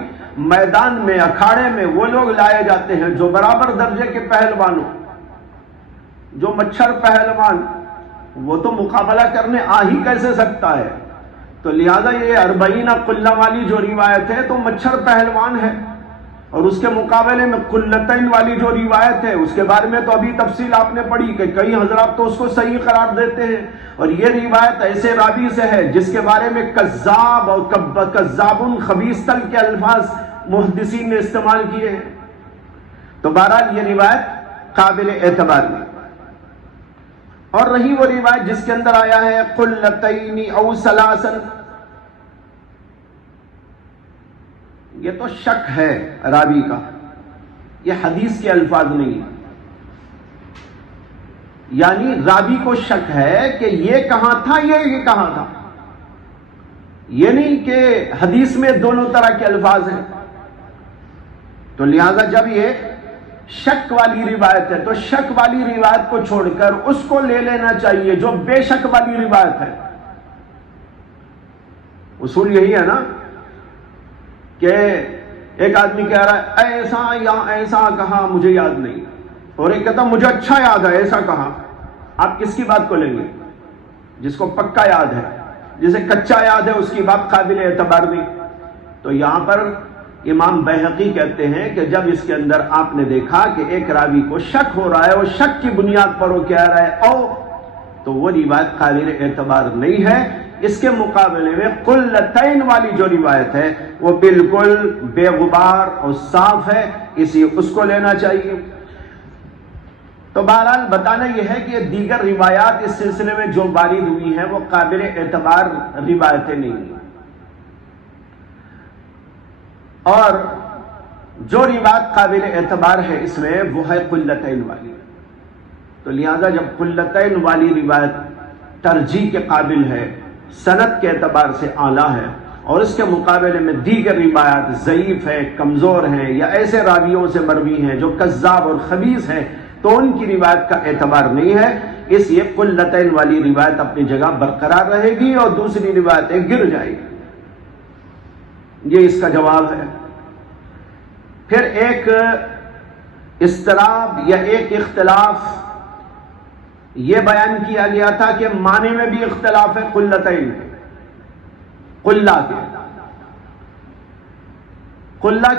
میدان میں اکھاڑے میں وہ لوگ لائے جاتے ہیں جو برابر درجے کے پہلوان ہو. جو مچھر پہلوان وہ تو مقابلہ کرنے آ ہی کیسے سکتا ہے. تو لہذا یہ 40 قلہ والی جو روایت ہے تو مچھر پہلوان ہے، اور اس کے مقابلے میں قلتین والی جو روایت ہے اس کے بارے میں تو ابھی تفصیل آپ نے پڑھی کہ کئی حضرات تو اس کو صحیح قرار دیتے ہیں. اور یہ روایت ایسے راوی سے ہے جس کے بارے میں کذاب اور کذاب خبیث کے الفاظ محدثین نے استعمال کیے ہیں. تو بہرحال یہ روایت قابل اعتبار نہیں. اور رہی وہ روایت جس کے اندر آیا ہے قلتین او ثلاثا، یہ تو شک ہے راوی کا، یہ حدیث کے الفاظ نہیں ہیں. یعنی راوی کو شک ہے کہ یہ کہاں تھا، یہ کہاں تھا. یہ نہیں کہ حدیث میں دونوں طرح کے الفاظ ہیں. تو لہذا جب یہ شک والی روایت ہے تو شک والی روایت کو چھوڑ کر اس کو لے لینا چاہیے جو بے شک والی روایت ہے. اصول یہی ہے نا کہ ایک آدمی کہہ رہا ہے ایسا یا ایسا کہا مجھے یاد نہیں، اور ایک کہتا مجھے اچھا یاد ہے ایسا کہا. آپ کس کی بات کو لیں گے؟ جس کو پکا یاد ہے. جسے کچا یاد ہے اس کی بات قابل اعتبار نہیں. تو یہاں پر امام بیہقی کہتے ہیں کہ جب اس کے اندر آپ نے دیکھا کہ ایک راوی کو شک ہو رہا ہے اور شک کی بنیاد پر وہ کہہ رہا ہے او، تو وہ روایت قابل اعتبار نہیں ہے. اس کے مقابلے میں قلتین والی جو روایت ہے وہ بالکل بے غبار اور صاف ہے، اس کو لینا چاہیے۔ تو بہرحال بتانا یہ ہے کہ دیگر روایات اس سلسلے میں جو وارد ہوئی ہیں وہ قابل اعتبار روایتیں نہیں ہیں، اور جو روایت قابل اعتبار ہے اس میں وہ ہے قلتین والی۔ تو لہذا جب قلتین والی روایت ترجیح کے قابل ہے، سند کے اعتبار سے اعلیٰ ہے، اور اس کے مقابلے میں دیگر روایات ضعیف ہے، کمزور ہیں، یا ایسے راویوں سے مروی ہیں جو کذاب اور خبیث ہیں، تو ان کی روایت کا اعتبار نہیں ہے، اس لیے قلتین والی روایت اپنی جگہ برقرار رہے گی اور دوسری روایتیں گر جائیں گی۔ یہ اس کا جواب ہے۔ پھر ایک اضطراب یا ایک اختلاف یہ بیان کیا گیا تھا کہ معنی میں بھی اختلاف ہے قلتین کے، قلہ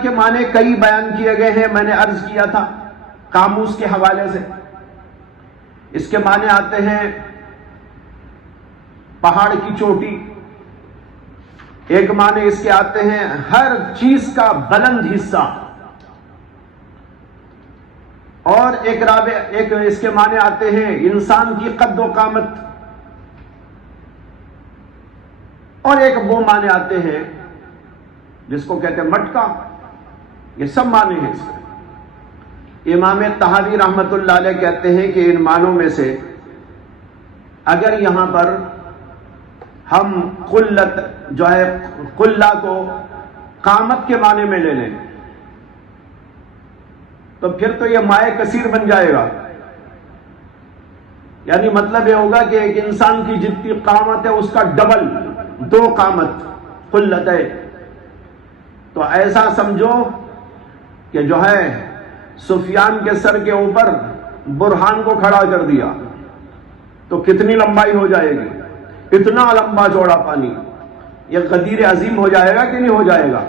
کے معنی کئی بیان کیے گئے ہیں، میں نے عرض کیا تھا قاموس کے حوالے سے۔ اس کے معنی آتے ہیں پہاڑ کی چوٹی، ایک معنی اس کے آتے ہیں ہر چیز کا بلند حصہ، اور ایک اس کے معنی آتے ہیں انسان کی قد و قامت، اور ایک وہ معنی آتے ہیں جس کو کہتے ہیں مٹکا۔ یہ سب معنی ہیں اس کے۔ امام طحاوی رحمت اللہ علیہ کہتے ہیں کہ ان معنوں میں سے اگر یہاں پر ہم قلت جو ہے قلہ کو قامت کے معنی میں لے لیں تو پھر تو یہ مائع کثیر بن جائے گا، یعنی مطلب یہ ہوگا کہ ایک انسان کی جتنی قامت ہے اس کا ڈبل، 2 قامت قلت ہے۔ تو ایسا سمجھو کہ جو ہے سفیان کے سر کے اوپر برہان کو کھڑا کر دیا تو کتنی لمبائی ہو جائے گی؟ اتنا لمبا چوڑا پانی، یہ غدیر عظیم ہو جائے گا کہ نہیں ہو جائے گا؟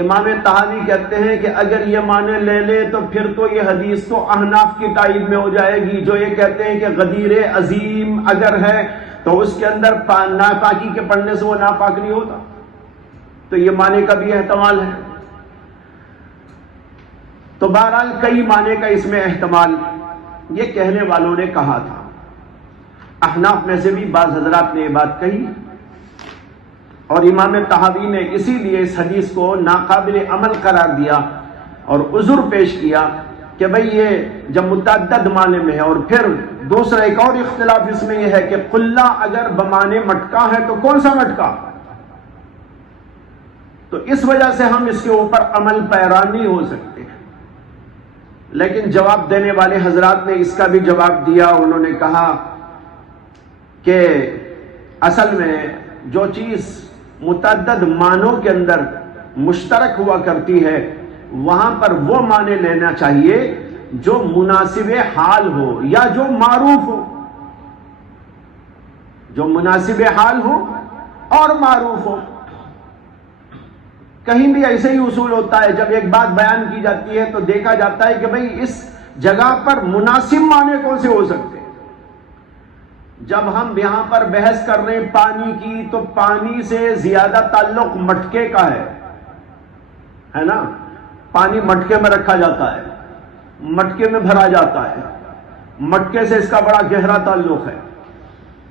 امام طحاوی کہتے ہیں کہ اگر یہ معنی لے لے تو پھر تو یہ حدیث تو احناف کی تائید میں ہو جائے گی، جو یہ کہتے ہیں کہ غدیر عظیم اگر ہے تو اس کے اندر ناپاکی کے پڑھنے سے وہ ناپاک نہیں ہوتا، تو یہ معنی کا بھی احتمال ہے۔ تو بہرحال کئی معنی کا اس میں احتمال یہ کہنے والوں نے کہا تھا۔ احناف میں سے بھی بعض حضرات نے یہ بات کہی، اور امام طحاوی نے اسی لیے اس حدیث کو ناقابل عمل قرار دیا اور عذر پیش کیا کہ بھئی یہ جب متعدد معنی میں ہے، اور پھر دوسرا ایک اور اختلاف اس میں یہ ہے کہ قلہ اگر بمعنی مٹکا ہے تو کون سا مٹکا؟ تو اس وجہ سے ہم اس کے اوپر عمل پیرا نہیں ہو سکتے۔ لیکن جواب دینے والے حضرات نے اس کا بھی جواب دیا، انہوں نے کہا کہ اصل میں جو چیز متعدد معنوں کے اندر مشترک ہوا کرتی ہے وہاں پر وہ معنی لینا چاہیے جو مناسب حال ہو یا جو معروف ہو، جو مناسب حال ہو اور معروف ہو۔ کہیں بھی ایسے ہی اصول ہوتا ہے، جب ایک بات بیان کی جاتی ہے تو دیکھا جاتا ہے کہ بھئی اس جگہ پر مناسب معنی کون سے ہو سکتے ہیں۔ جب ہم یہاں پر بحث کر رہے ہیں پانی کی، تو پانی سے زیادہ تعلق مٹکے کا ہے نا، پانی مٹکے میں رکھا جاتا ہے، مٹکے میں بھرا جاتا ہے، مٹکے سے اس کا بڑا گہرا تعلق ہے۔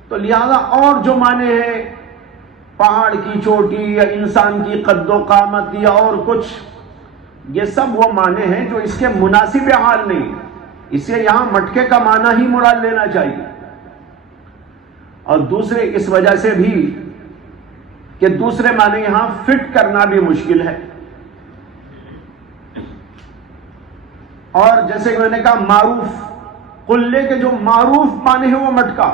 تو لہذا اور جو معنی ہیں پہاڑ کی چوٹی یا انسان کی قد و قامت یا اور کچھ، یہ سب وہ معنی ہیں جو اس کے مناسب حال نہیں، اس سے یہاں مٹکے کا معنی ہی مراد لینا چاہیے۔ اور دوسرے اس وجہ سے بھی کہ دوسرے معنی یہاں فٹ کرنا بھی مشکل ہے، اور جیسے کہ میں نے کہا معروف، قلے کے جو معروف معنی ہیں وہ مٹکا،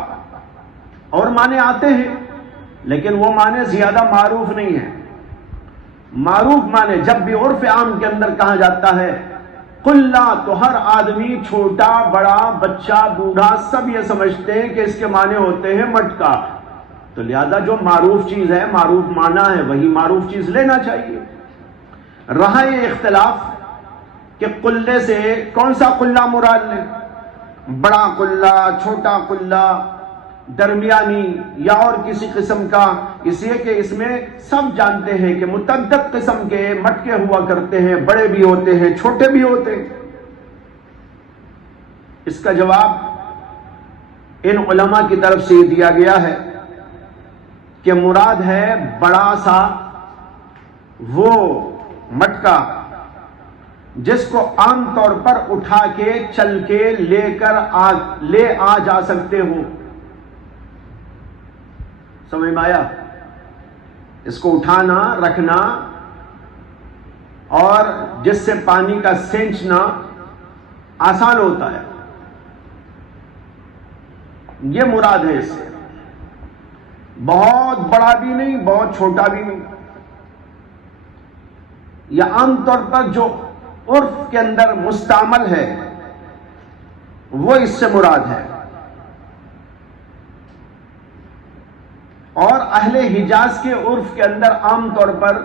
اور معنی آتے ہیں لیکن وہ معنی زیادہ معروف نہیں ہے۔ معروف معنی جب بھی عرف عام کے اندر کہا جاتا ہے قلہ تو ہر آدمی، چھوٹا بڑا بچہ بوڑھا سب یہ سمجھتے ہیں کہ اس کے معنی ہوتے ہیں مٹکا، تو لہذا جو معروف چیز ہے، معروف معنی ہے، وہی معروف چیز لینا چاہیے۔ رہا یہ اختلاف کہ قلے سے کون سا قلہ مراد لیں، بڑا قلہ، چھوٹا قلہ، درمیانی یا اور کسی قسم کا، اس لیے کہ اس میں سب جانتے ہیں کہ متعدد قسم کے مٹکے ہوا کرتے ہیں، بڑے بھی ہوتے ہیں چھوٹے بھی ہوتے ہیں۔ اس کا جواب ان علماء کی طرف سے دیا گیا ہے کہ مراد ہے بڑا سا وہ مٹکا جس کو عام طور پر اٹھا کے چل کے لے آ جا سکتے ہو۔ سمجھ میں آیا؟ اس کو اٹھانا رکھنا اور جس سے پانی کا سینچنا آسان ہوتا ہے، یہ مراد ہے اس سے۔ بہت بڑا بھی نہیں، بہت چھوٹا بھی نہیں، یا عام طور پر جو عرف کے اندر مستعمل ہے وہ اس سے مراد ہے۔ اور اہل حجاز کے عرف کے اندر عام طور پر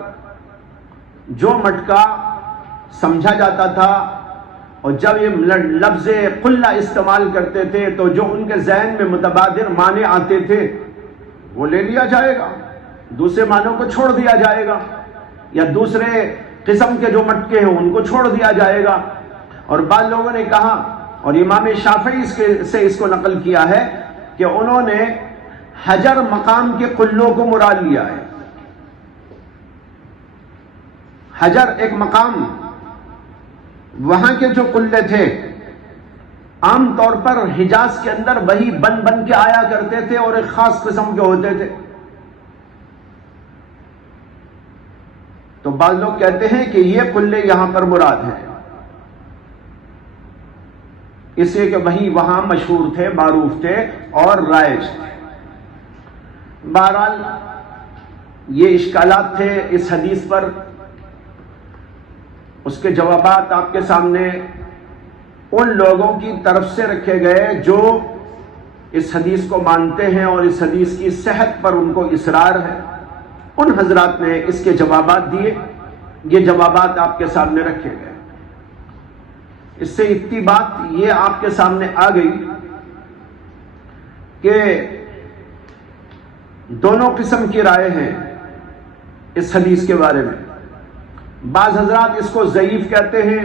جو مٹکا سمجھا جاتا تھا، اور جب یہ لفظ قلہ استعمال کرتے تھے تو جو ان کے ذہن میں متبادر معنی آتے تھے وہ لے لیا جائے گا، دوسرے معنوں کو چھوڑ دیا جائے گا، یا دوسرے قسم کے جو مٹکے ہیں ان کو چھوڑ دیا جائے گا۔ اور بعض لوگوں نے کہا، اور امام شافعی سے اس کو نقل کیا ہے کہ انہوں نے حجر مقام کے قلوں کو مراد لیا ہے۔ حجر ایک مقام، وہاں کے جو قلے تھے عام طور پر حجاز کے اندر وہی بن بن کے آیا کرتے تھے اور ایک خاص قسم کے ہوتے تھے۔ تو بعض لوگ کہتے ہیں کہ یہ قلے یہاں پر مراد ہیں، اس لیے کہ وہی وہاں مشہور تھے، معروف تھے اور رائج تھے۔ بہرحال یہ اشکالات تھے اس حدیث پر، اس کے جوابات آپ کے سامنے ان لوگوں کی طرف سے رکھے گئے جو اس حدیث کو مانتے ہیں اور اس حدیث کی صحت پر ان کو اصرار ہے۔ ان حضرات نے اس کے جوابات دیے، یہ جوابات آپ کے سامنے رکھے گئے۔ اس سے اتنی بات یہ آپ کے سامنے آ گئی کہ دونوں قسم کی رائے ہیں اس حدیث کے بارے میں۔ بعض حضرات اس کو ضعیف کہتے ہیں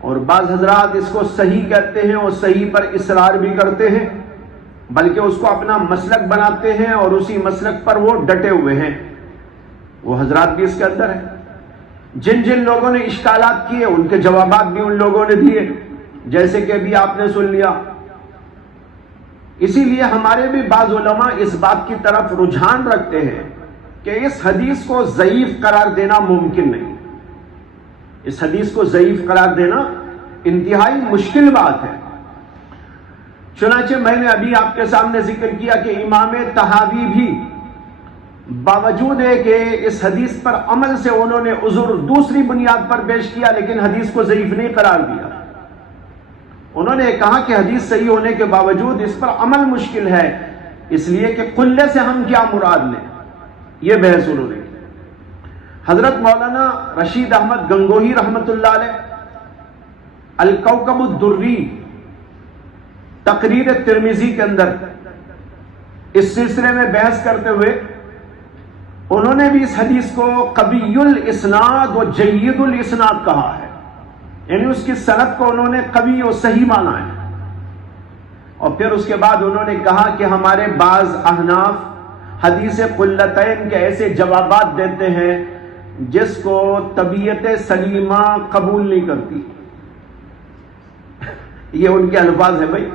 اور بعض حضرات اس کو صحیح کہتے ہیں اور صحیح پر اصرار بھی کرتے ہیں، بلکہ اس کو اپنا مسلک بناتے ہیں اور اسی مسلک پر وہ ڈٹے ہوئے ہیں۔ وہ حضرات بھی اس کے اندر ہیں۔ جن جن لوگوں نے اشکالات کیے ان کے جوابات بھی ان لوگوں نے دیے، جیسے کہ ابھی آپ نے سن لیا۔ اسی لیے ہمارے بھی بعض علماء اس بات کی طرف رجحان رکھتے ہیں کہ اس حدیث کو ضعیف قرار دینا ممکن نہیں۔ اس حدیث کو ضعیف قرار دینا انتہائی مشکل بات ہے۔ چنانچہ میں نے ابھی آپ کے سامنے ذکر کیا کہ امام طحاوی بھی باوجود ہے کہ اس حدیث پر عمل سے انہوں نے عذر دوسری بنیاد پر پیش کیا، لیکن حدیث کو ضعیف نہیں قرار دیا۔ انہوں نے کہا کہ حدیث صحیح ہونے کے باوجود اس پر عمل مشکل ہے، اس لیے کہ قلے سے ہم کیا مراد لیں، یہ بحث انہوں نے کی۔ حضرت مولانا رشید احمد گنگوہی رحمت اللہ علیہ الکوکب الدری تقریر ترمذی کے اندر اس سلسلے میں بحث کرتے ہوئے انہوں نے بھی اس حدیث کو قوی الاسناد و جید الاسناد کہا ہے، یعنی اس کی سند کو انہوں نے قوی و صحیح مانا ہے۔ اور پھر اس کے بعد انہوں نے کہا کہ ہمارے بعض احناف حدیث قلتین کے ایسے جوابات دیتے ہیں جس کو طبیعت سلیمہ قبول نہیں کرتی۔ یہ ان کے الفاظ ہیں بھائی،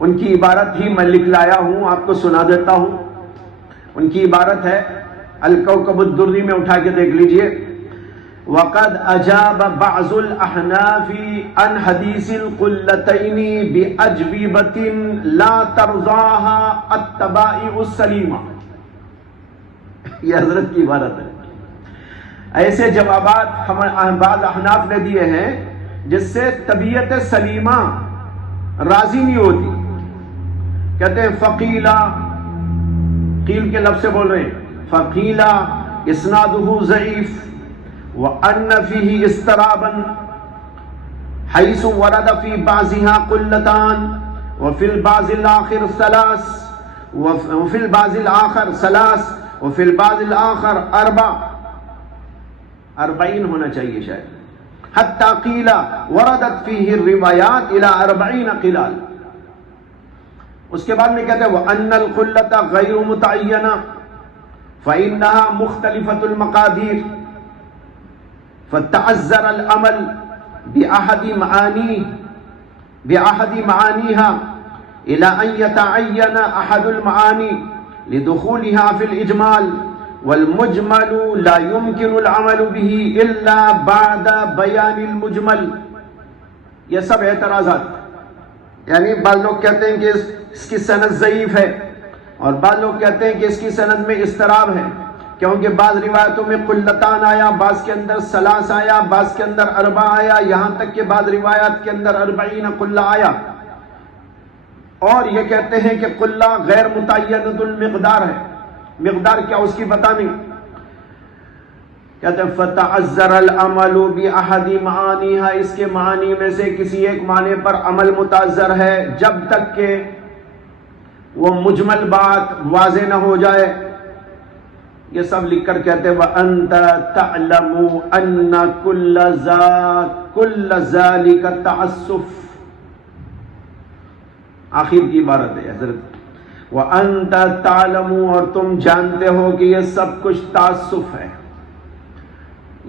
ان کی عبارت ہی میں لکھ لایا ہوں، آپ کو سنا دیتا ہوں۔ ان کی عبارت ہے، الکوکب الدری میں اٹھا کے دیکھ لیجئے، وَقَدْ أَجَابَ بَعْضُ الْأَحْنَافِ عَنْ حَدِيثِ الْقُلَّتَيْنِ بِأَجْوِبَةٍ لَا تَرْضَاهَا الطَّبَائِعُ السَّلِيمَةُ۔ یہ حضرت کی عبارت ہے۔ ایسے جوابات بعض احناف نے دیے ہیں جس سے طبیعت سلیمہ راضی نہیں ہوتی۔ کہتے ہیں فقیلا، قیل کے لفظ سے بول رہے ہیں، فقیلا اسنادہ ضعیف وان فیہ اضطرابا حیث ورد فی بعضها قلتان وفی البعض الاخر ثلاث وفي البعض الآخر 3 وفي البعض الآخر 4 40 ہونا چاہیے شاید. حتى قيل وردت فيه الروايات إلى 40 قلال. اس کے بعد میں کہتے ہیں وأن القلة غير متعينة فإنها مختلفة المقادير فتعذر العمل بأحد معانيها إلى أن يتعين أحد المعاني لدخولها في الإجمال والمجمل لا يمكن العمل به إلا بعد بيان المجمل. یہ سب اعتراضات. یعنی بعض لوگ کہتے ہیں کہ اس کی سند ضعیف ہے اور بعض لوگ کہتے ہیں کہ اس کی سند میں اضطراب ہے، کیونکہ بعض روایتوں میں قلتان آیا، بعض کے اندر 3 آیا، بعض کے اندر 4 آیا، یہاں تک کہ بعض روایات کے اندر 40 قلہ آیا. اور یہ کہتے ہیں کہ قلہ غیر متعینۃ المقدار ہے، مقدار کیا اس کی پتہ نہیں. کہتے ہیں فتعذر العمل بأحد معانیها، اس کے معنی میں سے کسی ایک معنی پر عمل متعذر ہے جب تک کہ وہ مجمل بات واضح نہ ہو جائے. یہ سب لکھ کر کہتے ہیں وَأَنْتَ تَعْلَمُ أَنَّ كُلَّ ذَلِكَ تَعَسُّفٌ. آخر کی عبارت ہے حضرت وَأَنْتَ تَعْلَمُ، اور تم جانتے ہو کہ یہ سب کچھ تعسف ہے.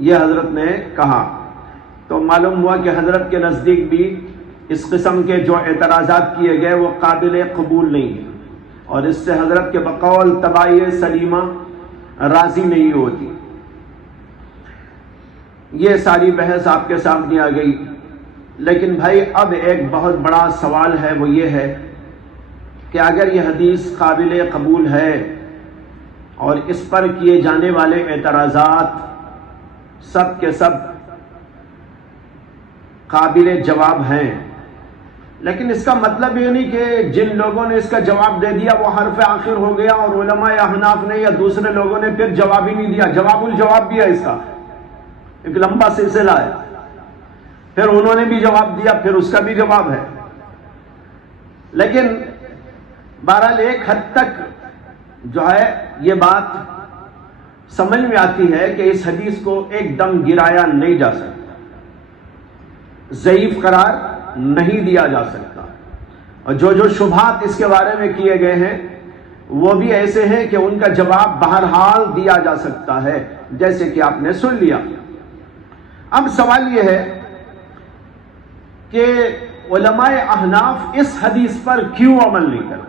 یہ حضرت نے کہا تو معلوم ہوا کہ حضرت کے نزدیک بھی اس قسم کے جو اعتراضات کیے گئے وہ قابل قبول نہیں ہیں، اور اس سے حضرت کے بقول طباعی سلیمہ راضی نہیں ہوتی. یہ ساری بحث آپ کے سامنے آ گئی. لیکن بھائی اب ایک بہت بڑا سوال ہے، وہ یہ ہے کہ اگر یہ حدیث قابل قبول ہے اور اس پر کیے جانے والے اعتراضات سب کے سب قابل جواب ہیں، لیکن اس کا مطلب یہ نہیں کہ جن لوگوں نے اس کا جواب دے دیا وہ حرف آخر ہو گیا اور علماء احناف نے یا دوسرے لوگوں نے پھر جواب ہی نہیں دیا. جواب الجواب بھی ہے، اس کا ایک لمبا سلسلہ ہے. پھر انہوں نے بھی جواب دیا، پھر اس کا بھی جواب ہے. لیکن بہرحال ایک حد تک جو ہے یہ بات سمجھ میں آتی ہے کہ اس حدیث کو ایک دم گرایا نہیں جا سکتا، ضعیف قرار نہیں دیا جا سکتا. اور جو شبہات اس کے بارے میں کیے گئے ہیں وہ بھی ایسے ہیں کہ ان کا جواب بہرحال دیا جا سکتا ہے، جیسے کہ آپ نے سن لیا. اب سوال یہ ہے کہ علماء احناف اس حدیث پر کیوں عمل نہیں کرتے؟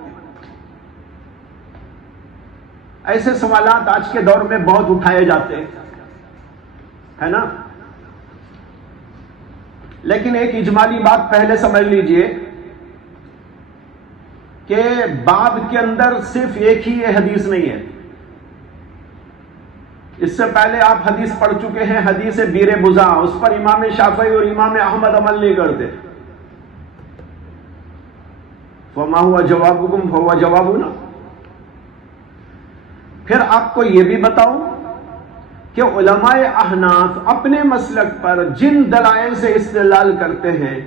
ایسے سوالات آج کے دور میں بہت اٹھائے جاتے ہیں، ہے نا. لیکن ایک اجمالی بات پہلے سمجھ لیجئے کہ باب کے اندر صرف ایک ہی یہ حدیث نہیں ہے. اس سے پہلے آپ حدیث پڑھ چکے ہیں، حدیث بیر بزا، اس پر امام شافعی اور امام احمد عمل نہیں کرتے. فما ہوا جوابکم فہو جوابنا. پھر آپ کو یہ بھی بتاؤں کہ علماء احناف اپنے مسلک پر جن دلائل سے استدلال کرتے ہیں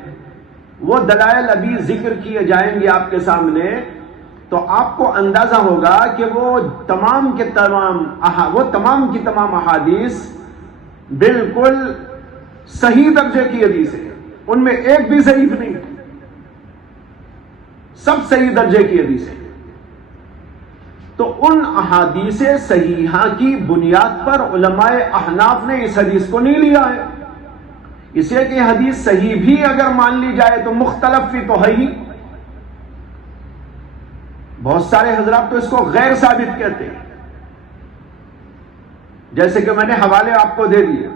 وہ دلائل ابھی ذکر کیے جائیں گے آپ کے سامنے، تو آپ کو اندازہ ہوگا کہ وہ تمام کی تمام احادیث بالکل صحیح درجے کی حدیث ہے، ان میں ایک بھی ضعیف نہیں، سب صحیح درجے کی حدیث ہے. تو ان احادیث صحیحہ کی بنیاد پر علماء احناف نے اس حدیث کو نہیں لیا ہے. اسے کہ حدیث صحیح بھی اگر مان لی جائے تو مختلف بھی تو ہے ہی. بہت سارے حضرات تو اس کو غیر ثابت کہتے ہیں، جیسے کہ میں نے حوالے آپ کو دے دیے.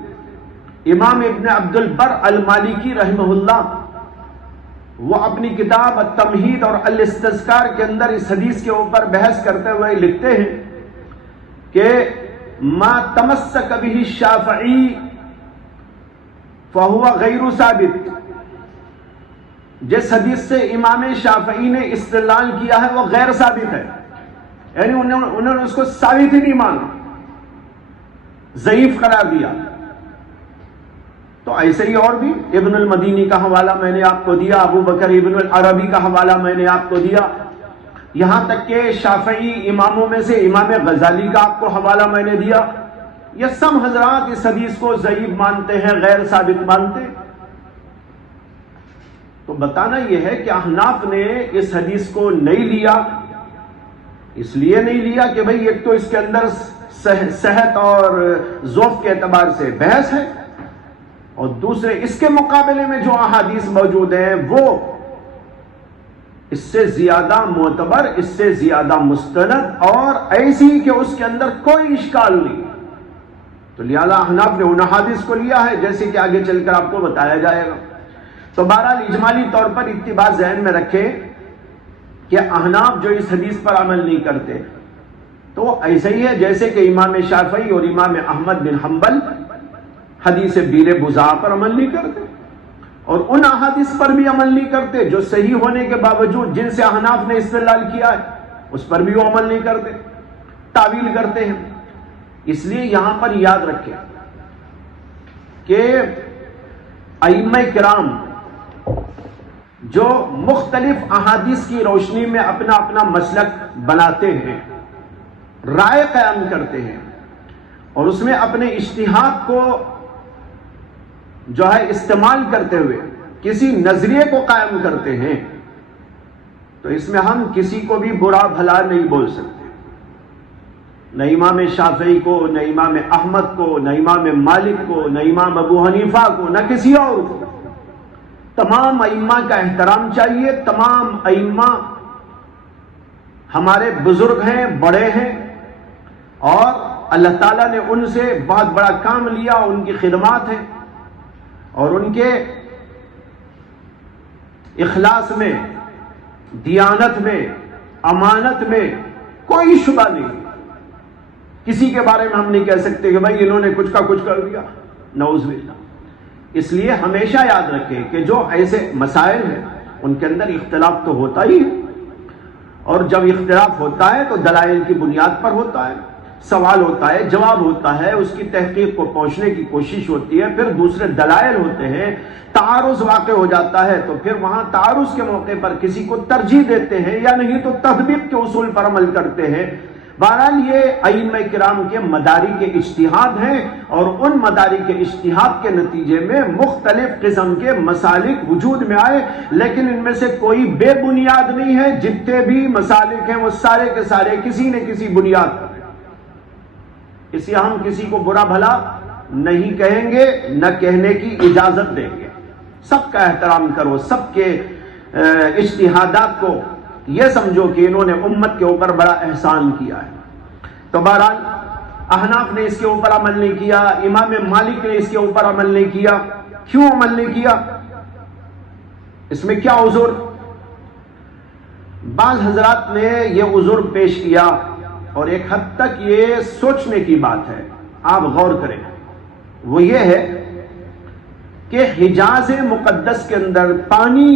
امام ابن عبد البر المالکی رحمہ اللہ وہ اپنی کتاب التمہید اور الاستذکار کے اندر اس حدیث کے اوپر بحث کرتے ہوئے لکھتے ہیں کہ ما تمسک به الشافعی فہو غیر ثابت. جس حدیث سے امام شافعی نے استدلال کیا ہے وہ غیر ثابت ہے، یعنی انہوں نے اس کو ثابت ہی نہیں مانا، ضعیف قرار دیا. تو ایسے ہی اور بھی ابن المدینی کا حوالہ میں نے آپ کو دیا، ابو بکر ابن العربی کا حوالہ میں نے آپ کو دیا. یہاں تک کہ شافعی اماموں میں سے امام غزالی کا آپ کو حوالہ میں نے دیا. یہ سب حضرات اس حدیث کو ضعیف مانتے ہیں، غیر ثابت مانتے. تو بتانا یہ ہے کہ احناف نے اس حدیث کو نہیں لیا. اس لیے نہیں لیا کہ بھئی ایک تو اس کے اندر صحت اور ضعف کے اعتبار سے بحث ہے، اور دوسرے اس کے مقابلے میں جو احادیث موجود ہیں وہ اس سے زیادہ معتبر، اس سے زیادہ مستند اور ایسی کہ اس کے اندر کوئی اشکال نہیں. تو لہذا احناف نے ان احادیث کو لیا ہے، جیسے کہ آگے چل کر آپ کو بتایا جائے گا. تو بہرحال اجمالی طور پر اتباع ذہن میں رکھے کہ احناف جو اس حدیث پر عمل نہیں کرتے تو وہ ایسے ہی ہے جیسے کہ امام شافعی اور امام احمد بن حنبل حدیث بیر بضاع پر عمل نہیں کرتے، اور ان احادیث پر بھی عمل نہیں کرتے جو صحیح ہونے کے باوجود جن سے احناف نے استدلال کیا ہے اس پر بھی وہ عمل نہیں کرتے، تعویل کرتے ہیں. اس لیے یہاں پر یاد رکھیں کہ ائمہ کرام جو مختلف احادیث کی روشنی میں اپنا اپنا مسلک بناتے ہیں، رائے قائم کرتے ہیں، اور اس میں اپنے اجتہاد کو جو ہے استعمال کرتے ہوئے کسی نظریے کو قائم کرتے ہیں، تو اس میں ہم کسی کو بھی برا بھلا نہیں بول سکتے. نہ امام شافعی کو، نہ امام احمد کو، نہ امام مالک کو، نہ امام ابو حنیفہ کو، نہ کسی اور کو. تمام ائمہ کا احترام چاہیے. تمام ائمہ ہمارے بزرگ ہیں، بڑے ہیں، اور اللہ تعالیٰ نے ان سے بہت بڑا کام لیا. ان کی خدمات ہیں اور ان کے اخلاص میں، دیانت میں، امانت میں کوئی شبہ نہیں. کسی کے بارے میں ہم نہیں کہہ سکتے کہ بھائی انہوں نے کچھ کا کچھ کر دیا، نعوذ باللہ. اس لیے ہمیشہ یاد رکھیں کہ جو ایسے مسائل ہیں ان کے اندر اختلاف تو ہوتا ہی ہے، اور جب اختلاف ہوتا ہے تو دلائل کی بنیاد پر ہوتا ہے. سوال ہوتا ہے، جواب ہوتا ہے، اس کی تحقیق کو پہنچنے کی کوشش ہوتی ہے، پھر دوسرے دلائل ہوتے ہیں، تعارض واقع ہو جاتا ہے تو پھر وہاں تعارض کے موقع پر کسی کو ترجیح دیتے ہیں یا نہیں تو تطبیق کے اصول پر عمل کرتے ہیں. بہرحال یہ ائمہ کرام کے مدارک کے اجتہاد ہیں، اور ان مدارک کے اجتہاد کے نتیجے میں مختلف قسم کے مسالک وجود میں آئے، لیکن ان میں سے کوئی بے بنیاد نہیں ہے. جتنے بھی مسالک ہیں وہ سارے کے سارے کسی نہ کسی بنیاد پر. اس لیے ہم کسی کو برا بھلا نہیں کہیں گے، نہ کہنے کی اجازت دیں گے. سب کا احترام کرو، سب کے اجتہادات کو یہ سمجھو کہ انہوں نے امت کے اوپر بڑا احسان کیا ہے. تو بہرحال احناف نے اس کے اوپر عمل نہیں کیا، امام مالک نے اس کے اوپر عمل نہیں کیا. کیوں عمل نہیں کیا؟ اس میں کیا عذر؟ بعض حضرات نے یہ عذر پیش کیا، اور ایک حد تک یہ سوچنے کی بات ہے، آپ غور کریں. وہ یہ ہے کہ حجاز مقدس کے اندر پانی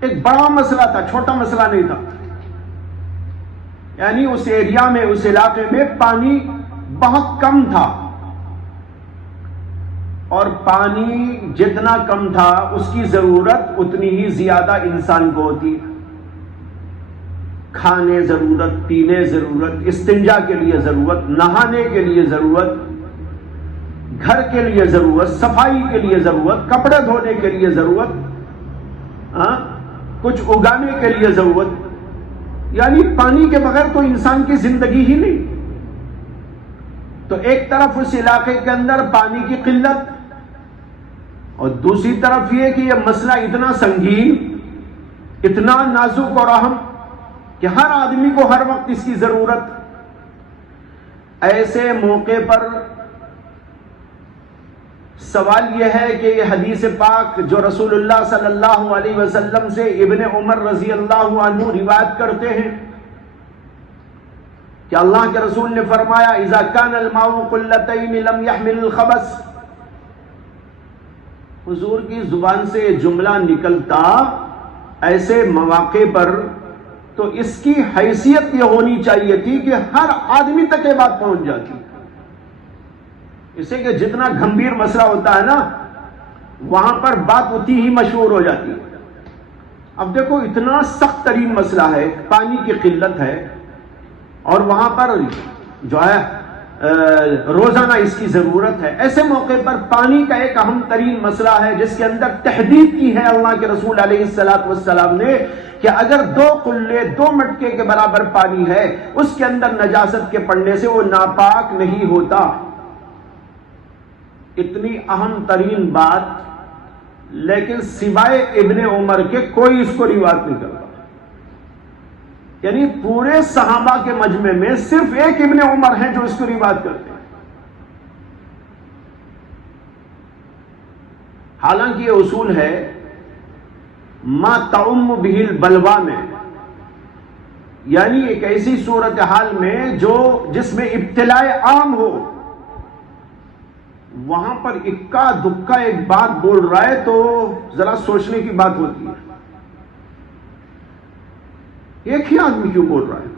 ایک بڑا مسئلہ تھا، چھوٹا مسئلہ نہیں تھا. یعنی اس ایریا میں، اس علاقے میں پانی بہت کم تھا، اور پانی جتنا کم تھا اس کی ضرورت اتنی ہی زیادہ انسان کو ہوتی. کھانے ضرورت، پینے ضرورت، استنجا کے لیے ضرورت، نہانے کے لیے ضرورت، گھر کے لیے ضرورت، صفائی کے لیے ضرورت، کپڑے دھونے کے لیے ضرورت، کچھ اگانے کے لیے ضرورت. یعنی پانی کے بغیر تو انسان کی زندگی ہی نہیں. تو ایک طرف اس علاقے کے اندر پانی کی قلت، اور دوسری طرف یہ کہ یہ مسئلہ اتنا سنگین، اتنا نازک اور اہم کہ ہر آدمی کو ہر وقت اس کی ضرورت. ایسے موقع پر سوال یہ ہے کہ یہ حدیث پاک جو رسول اللہ صلی اللہ علیہ وسلم سے ابن عمر رضی اللہ عنہ روایت کرتے ہیں کہ اللہ کے رسول نے فرمایا اذا كان الماء قلتين لم يحمل الخبث. حضور کی زبان سے یہ جملہ نکلتا ایسے مواقع پر تو اس کی حیثیت یہ ہونی چاہیے تھی کہ ہر آدمی تک یہ بات پہنچ جاتی. اسے کہ جتنا گھمبیر مسئلہ ہوتا ہے نا، وہاں پر بات اتنی ہی مشہور ہو جاتی ہے. اب دیکھو اتنا سخت ترین مسئلہ ہے، پانی کی قلت ہے، اور وہاں پر جو ہے روزانہ اس کی ضرورت ہے. ایسے موقع پر پانی کا ایک اہم ترین مسئلہ ہے جس کے اندر تحدید کی ہے اللہ کے رسول علیہ السلام نے کہ اگر 2 قلے 2 مٹکے کے برابر پانی ہے، اس کے اندر نجاست کے پڑنے سے وہ ناپاک نہیں ہوتا. اتنی اہم ترین بات، لیکن سوائے ابن عمر کے کوئی اس کو روایت نہیں کرتا. یعنی پورے صحابہ کے مجمع میں صرف ایک ابن عمر ہیں جو اس کو روایت کرتے ہیں. حالانکہ یہ اصول ہے ما تعم بہ البلوا میں، یعنی ایک ایسی صورتحال میں جس میں ابتلاء عام ہو، وہاں پر اکا دکا ایک بات بول رہا ہے تو ذرا سوچنے کی بات ہوتی ہے. ایک ہی آدمی کیوں بول رہا ہے؟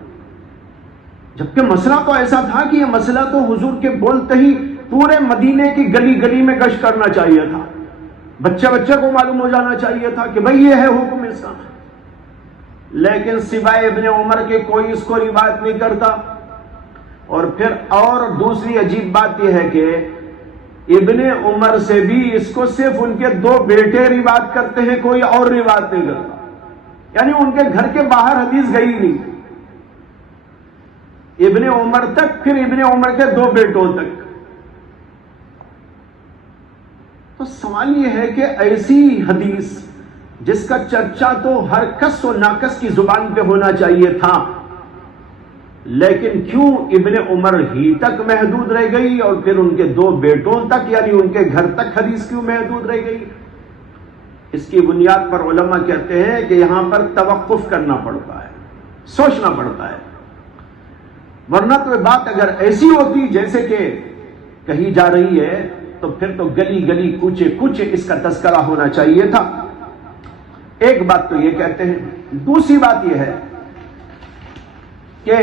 جبکہ مسئلہ تو ایسا تھا کہ یہ مسئلہ تو حضور کے بولتے ہی پورے مدینے کی گلی گلی میں گشت کرنا چاہیے تھا، بچے بچے کو معلوم ہو جانا چاہیے تھا کہ بھئی یہ ہے حکم اسلام. لیکن سوائے ابن عمر کے کوئی اس کو روایت نہیں کرتا. اور پھر اور دوسری عجیب بات یہ ہے کہ ابن عمر سے بھی اس کو صرف ان کے 2 بیٹے روایت کرتے ہیں، کوئی اور روایت نہیں کرتا. یعنی ان کے گھر کے باہر حدیث گئی نہیں. ابن عمر تک، پھر ابن عمر کے 2 بیٹوں تک. تو سوال یہ ہے کہ ایسی حدیث جس کا چرچا تو ہر کس و ناکس کی زبان پہ ہونا چاہیے تھا، لیکن کیوں ابن عمر ہی تک محدود رہ گئی اور پھر ان کے 2 بیٹوں تک، یعنی ان کے گھر تک حدیث کیوں محدود رہ گئی؟ اس کی بنیاد پر علماء کہتے ہیں کہ یہاں پر توقف کرنا پڑتا ہے، سوچنا پڑتا ہے. ورنہ تو بات اگر ایسی ہوتی جیسے کہ کہی جا رہی ہے تو پھر تو گلی گلی کوچے کوچے اس کا تذکرہ ہونا چاہیے تھا. ایک بات تو یہ کہتے ہیں. دوسری بات یہ ہے کہ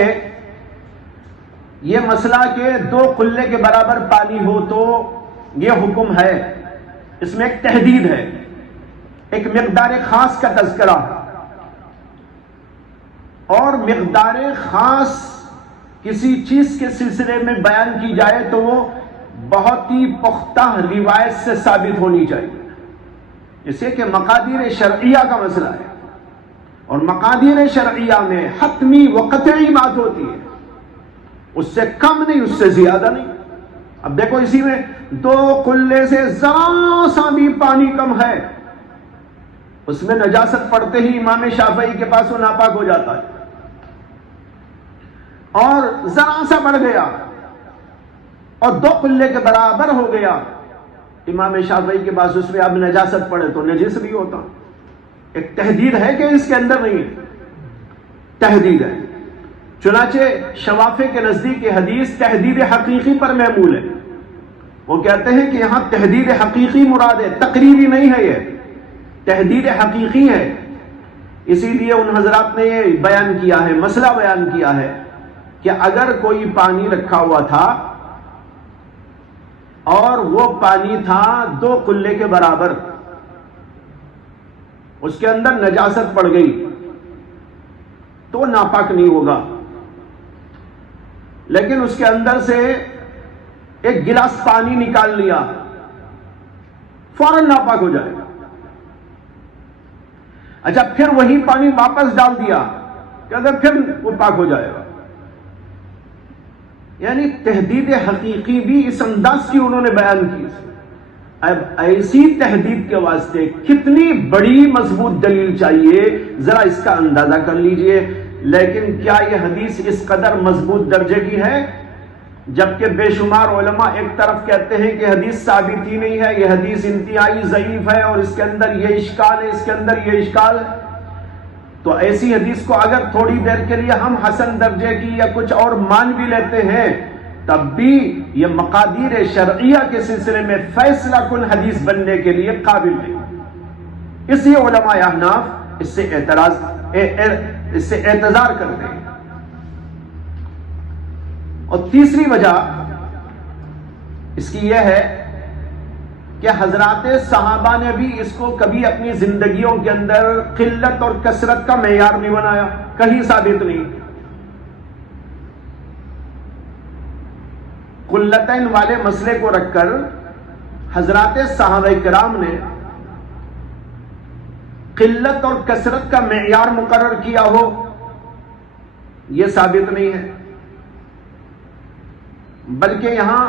یہ مسئلہ کہ 2 قلے کے برابر پانی ہو تو یہ حکم ہے، اس میں ایک تحدید ہے، ایک مقدار خاص کا تذکرہ. اور مقدار خاص کسی چیز کے سلسلے میں بیان کی جائے تو وہ بہت ہی پختہ روایت سے ثابت ہونی چاہیے. جیسے کہ مقادیر شرعیہ کا مسئلہ ہے، اور مقادیر شرعیہ میں حتمی و قطعی بات ہوتی ہے، اس سے کم نہیں، اس سے زیادہ نہیں. اب دیکھو اسی میں 2 قلے سے ذرا سا بھی پانی کم ہے، اس میں نجاست پڑتے ہی امام شافعی کے پاس وہ ناپاک ہو جاتا ہے. اور ذرا سا بڑھ گیا اور 2 قلے کے برابر ہو گیا، امام شافعی کے پاس اس میں اب نجاست پڑے تو نجس بھی ہوتا. ایک تحدید ہے کہ اس کے اندر نہیں ہے، تحدید ہے. چنانچہ شوافع کے نزدیک یہ حدیث تحدید حقیقی پر محمول ہے. وہ کہتے ہیں کہ یہاں تحدید حقیقی مراد ہے، تقریری نہیں ہے، یہ تحدید حقیقی ہے. اسی لیے ان حضرات نے یہ بیان کیا ہے، مسئلہ بیان کیا ہے کہ اگر کوئی پانی رکھا ہوا تھا اور وہ پانی تھا 2 قلے کے برابر، اس کے اندر نجاست پڑ گئی تو ناپاک نہیں ہوگا. لیکن اس کے اندر سے ایک گلاس پانی نکال لیا، فوراً ناپاک ہو جائے گا. اچھا پھر وہی پانی واپس ڈال دیا، کہتے پھر وہ پاک ہو جائے گا. یعنی تحدید حقیقی بھی اس انداز کی انہوں نے بیان کی. اب ایسی تحدید کے واسطے کتنی بڑی مضبوط دلیل چاہیے، ذرا اس کا اندازہ کر لیجئے. لیکن کیا یہ حدیث اس قدر مضبوط درجے کی ہے؟ جبکہ بے شمار علماء ایک طرف کہتے ہیں کہ حدیث ثابت ہی نہیں ہے، یہ حدیث انتہائی ضعیف ہے اور اس کے اندر یہ اشکال ہے، اس کے اندر یہ اشکال ہے. تو ایسی حدیث کو اگر تھوڑی دیر کے لیے ہم حسن درجے کی یا کچھ اور مان بھی لیتے ہیں، تب بھی یہ مقادیر شرعیہ کے سلسلے میں فیصلہ کن حدیث بننے کے لیے قابل نہیں. اس لیے علماء احناف اس سے اعتذار کرتے ہیں. اور تیسری وجہ اس کی یہ ہے کہ حضرات صحابہ نے بھی اس کو کبھی اپنی زندگیوں کے اندر قلت اور کثرت کا معیار نہیں بنایا، کہیں ثابت نہیں۔ قلتین والے مسئلے کو رکھ کر حضرات صحابہ کرام نے قلت اور کثرت کا معیار مقرر کیا ہو، یہ ثابت نہیں ہے، بلکہ یہاں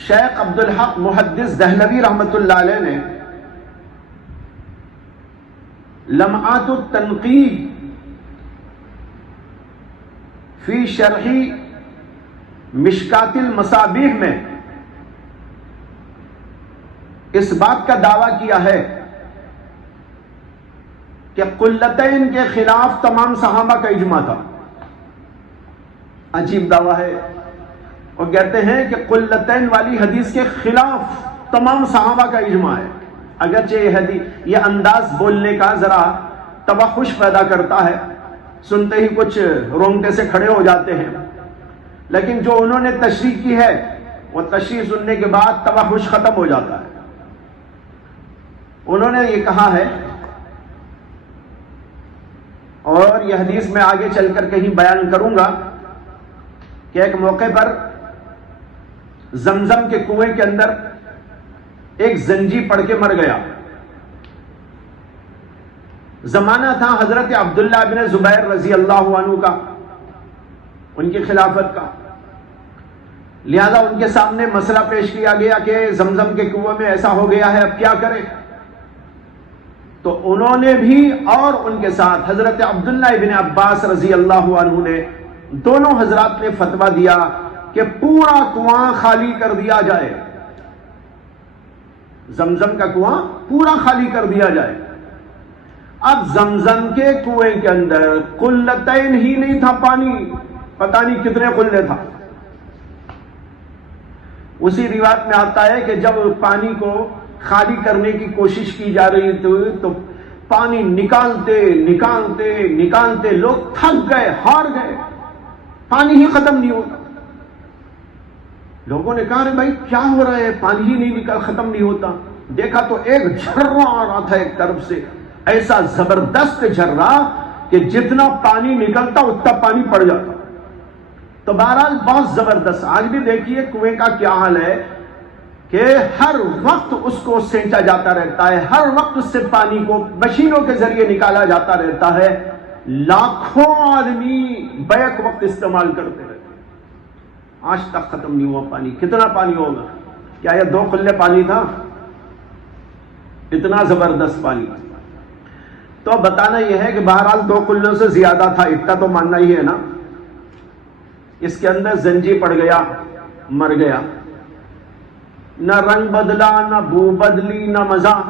شیخ عبدالحق محدث دہلوی رحمت اللہ علیہ نے لمعات التنقیح فی شرح مشکات المصابیح میں اس بات کا دعویٰ کیا ہے کہ قلتین کے خلاف تمام صحابہ کا اجماع تھا۔ عجیب دعویٰ ہے، اور کہتے ہیں کہ قلتین والی حدیث کے خلاف تمام صحابہ کا اجماع ہے۔ اگرچہ یہ انداز بولنے کا ذرا توحش پیدا کرتا ہے، سنتے ہی کچھ رونگٹے سے کھڑے ہو جاتے ہیں، لیکن جو انہوں نے تشریح کی ہے وہ تشریح سننے کے بعد توحش ختم ہو جاتا ہے۔ انہوں نے یہ کہا ہے، اور یہ حدیث میں آگے چل کر کہیں بیان کروں گا، کہ ایک موقع پر زمزم کے کنویں کے اندر ایک زنجی پڑ کے مر گیا۔ زمانہ تھا حضرت عبداللہ بن زبیر رضی اللہ عنہ کا، ان کی خلافت کا، لہذا ان کے سامنے مسئلہ پیش کیا گیا کہ زمزم کے کنویں میں ایسا ہو گیا ہے، اب کیا کریں؟ تو انہوں نے بھی اور ان کے ساتھ حضرت عبداللہ بن عباس رضی اللہ عنہ نے، دونوں حضرات نے فتویٰ دیا کہ پورا کنواں خالی کر دیا جائے، زمزم کا کنواں پورا خالی کر دیا جائے۔ اب زمزم کے کنویں کے اندر قلتین ہی نہیں تھا پانی، پتہ نہیں کتنے قلے تھا۔ اسی روایت میں آتا ہے کہ جب پانی کو خالی کرنے کی کوشش کی جا رہی تھی تو پانی نکالتے نکالتے نکالتے لوگ تھک گئے، ہار گئے، پانی ہی ختم نہیں ہوتا۔ لوگوں نے کہا، ارے بھائی کیا ہو رہا ہے، پانی ہی نہیں نکل، ختم نہیں ہوتا۔ دیکھا تو ایک جھرا آ رہا تھا ایک طرف سے، ایسا زبردست جھرا کہ جتنا پانی نکلتا اتنا پانی پڑ جاتا۔ تو بہرحال بہت زبردست۔ آج بھی دیکھیے کنویں کا کیا حال ہے کہ ہر وقت اس کو سینچا جاتا رہتا ہے، ہر وقت اس سے پانی کو مشینوں کے ذریعے نکالا جاتا رہتا ہے، لاکھوں آدمی بیک وقت استعمال کرتے رہتے ہیں، آج تک ختم نہیں ہوا پانی۔ کتنا پانی ہوگا؟ کیا یہ 2 قلے پانی تھا؟ اتنا زبردست پانی۔ تو بتانا یہ ہے کہ بہرحال 2 قلوں سے زیادہ تھا، اتنا تو ماننا ہی ہے نا۔ اس کے اندر زنجی پڑ گیا، مر گیا، نہ رنگ بدلا، نہ بو بدلی، نہ مزہ،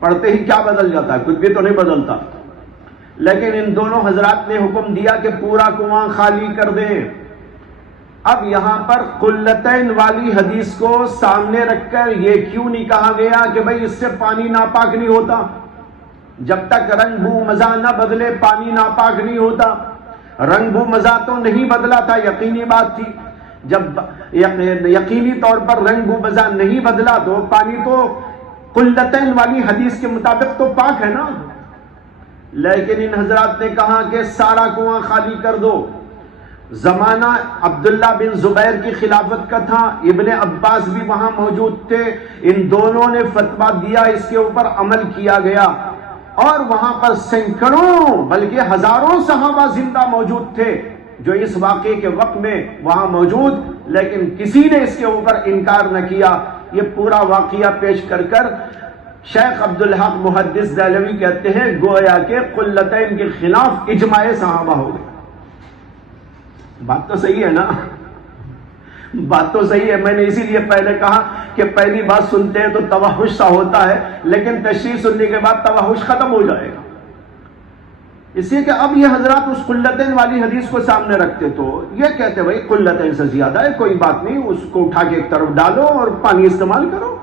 پڑھتے ہی کیا بدل جاتا ہے؟ کچھ بھی تو نہیں بدلتا۔ لیکن ان دونوں حضرات نے حکم دیا کہ پورا کنواں خالی کر دیں۔ اب یہاں پر قلتین والی حدیث کو سامنے رکھ کر یہ کیوں نہیں کہا گیا کہ بھئی اس سے پانی ناپاک نہیں ہوتا؟ جب تک رنگ بو مزہ نہ بدلے پانی ناپاک نہیں ہوتا۔ رنگ بو مزہ تو نہیں بدلا تھا، یقینی بات تھی۔ جب یقینی طور پر رنگ بو مزہ نہیں بدلا تو پانی تو قلتین والی حدیث کے مطابق تو پاک ہے نا۔ لیکن ان حضرات نے کہا کہ سارا کنواں خالی کر دو۔ زمانہ عبداللہ بن زبیر کی خلافت کا تھا، ابن عباس بھی وہاں موجود تھے، ان دونوں نے فتویٰ دیا، اس کے اوپر عمل کیا گیا، اور وہاں پر سینکڑوں بلکہ ہزاروں صحابہ زندہ موجود تھے جو اس واقعے کے وقت میں وہاں موجود، لیکن کسی نے اس کے اوپر انکار نہ کیا۔ یہ پورا واقعہ پیش کر کر شیخ عبدالحق محدث دہلوی کہتے ہیں گویا کہ قلتین کے خلاف اجماع صحابہ ہو گئے۔ بات تو صحیح ہے نا، بات تو صحیح ہے۔ میں نے اسی لیے پہلے کہا کہ پہلی بات سنتے ہیں تو توحش سا ہوتا ہے، لیکن تشریح سننے کے بعد توحش ختم ہو جائے گا۔ اس لیے کہ اب یہ حضرات اس قلتین والی حدیث کو سامنے رکھتے تو یہ کہتے بھائی قلتین سے زیادہ ہے، کوئی بات نہیں، اس کو اٹھا کے ایک طرف ڈالو اور پانی استعمال کرو۔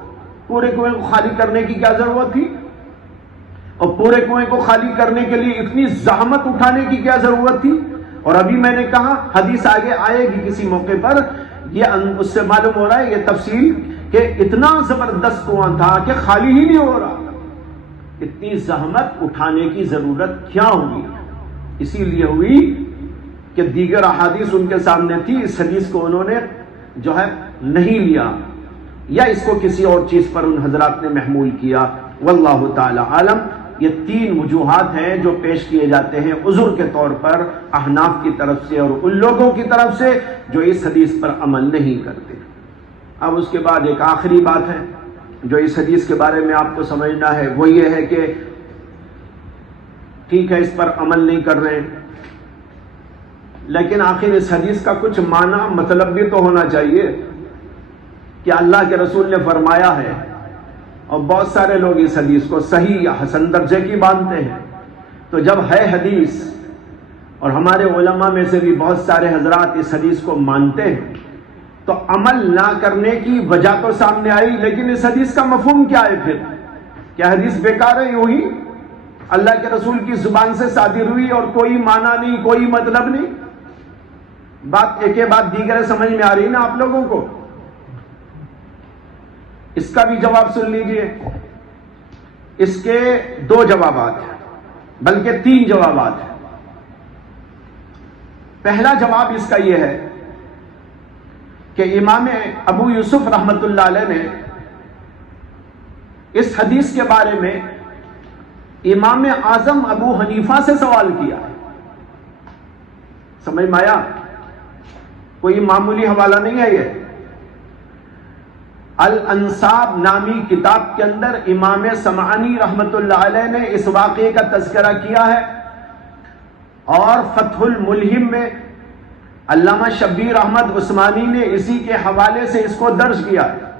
پورے کنویں کو خالی کرنے کی کیا ضرورت تھی؟ اور پورے کنویں کو خالی کرنے کے لیے اتنی زحمت اٹھانے کی کیا ضرورت تھی؟ اور ابھی میں نے کہا حدیث آگے آئے گی کسی موقع پر یہ اس سے معلوم ہو رہا ہے یہ تفصیل کہ اتنا زبردست کنواں تھا کہ خالی ہی نہیں ہو رہا. اتنی زحمت اٹھانے کی ضرورت کیا ہوئی؟ اسی لیے ہوئی کہ دیگر احادیث ان کے سامنے تھی، اس حدیث کو انہوں نے جو ہے نہیں لیا، یا اس کو کسی اور چیز پر ان حضرات نے محمول کیا. واللہ تعالی عالم. یہ 3 وجوہات ہیں جو پیش کیے جاتے ہیں عذر کے طور پر احناف کی طرف سے اور ان لوگوں کی طرف سے جو اس حدیث پر عمل نہیں کرتے. اب اس کے بعد ایک آخری بات ہے جو اس حدیث کے بارے میں آپ کو سمجھنا ہے، وہ یہ ہے کہ ٹھیک ہے اس پر عمل نہیں کر رہے، لیکن آخر اس حدیث کا کچھ معنی مطلب بھی تو ہونا چاہیے کہ اللہ کے رسول نے فرمایا ہے، اور بہت سارے لوگ اس حدیث کو صحیح یا حسن درجے کی مانتے ہیں. تو جب ہے حدیث اور ہمارے علماء میں سے بھی بہت سارے حضرات اس حدیث کو مانتے ہیں تو عمل نہ کرنے کی وجہ تو سامنے آئی، لیکن اس حدیث کا مفہوم کیا ہے پھر؟ کیا حدیث بیکار ہے؟ یوں ہی اللہ کے رسول کی زبان سے صادر ہوئی اور کوئی معنی نہیں، کوئی مطلب نہیں؟ بات ایک بعد دیگر سمجھ میں آ رہی نا آپ لوگوں کو؟ اس کا بھی جواب سن لیجئے. اس کے 2 جوابات ہیں، بلکہ 3 جوابات ہیں. پہلا جواب اس کا یہ ہے کہ امام ابو یوسف رحمت اللہ علیہ نے اس حدیث کے بارے میں امام اعظم ابو حنیفہ سے سوال کیا ہے. سمجھ میں آیا؟ کوئی معمولی حوالہ نہیں ہے یہ. الانصاب نامی کتاب کے اندر امام سمعانی رحمت اللہ علیہ نے اس واقعے کا تذکرہ کیا ہے، اور فتح الملہم میں علامہ شبیر احمد عثمانی نے اسی کے حوالے سے اس کو درج کیا ہے.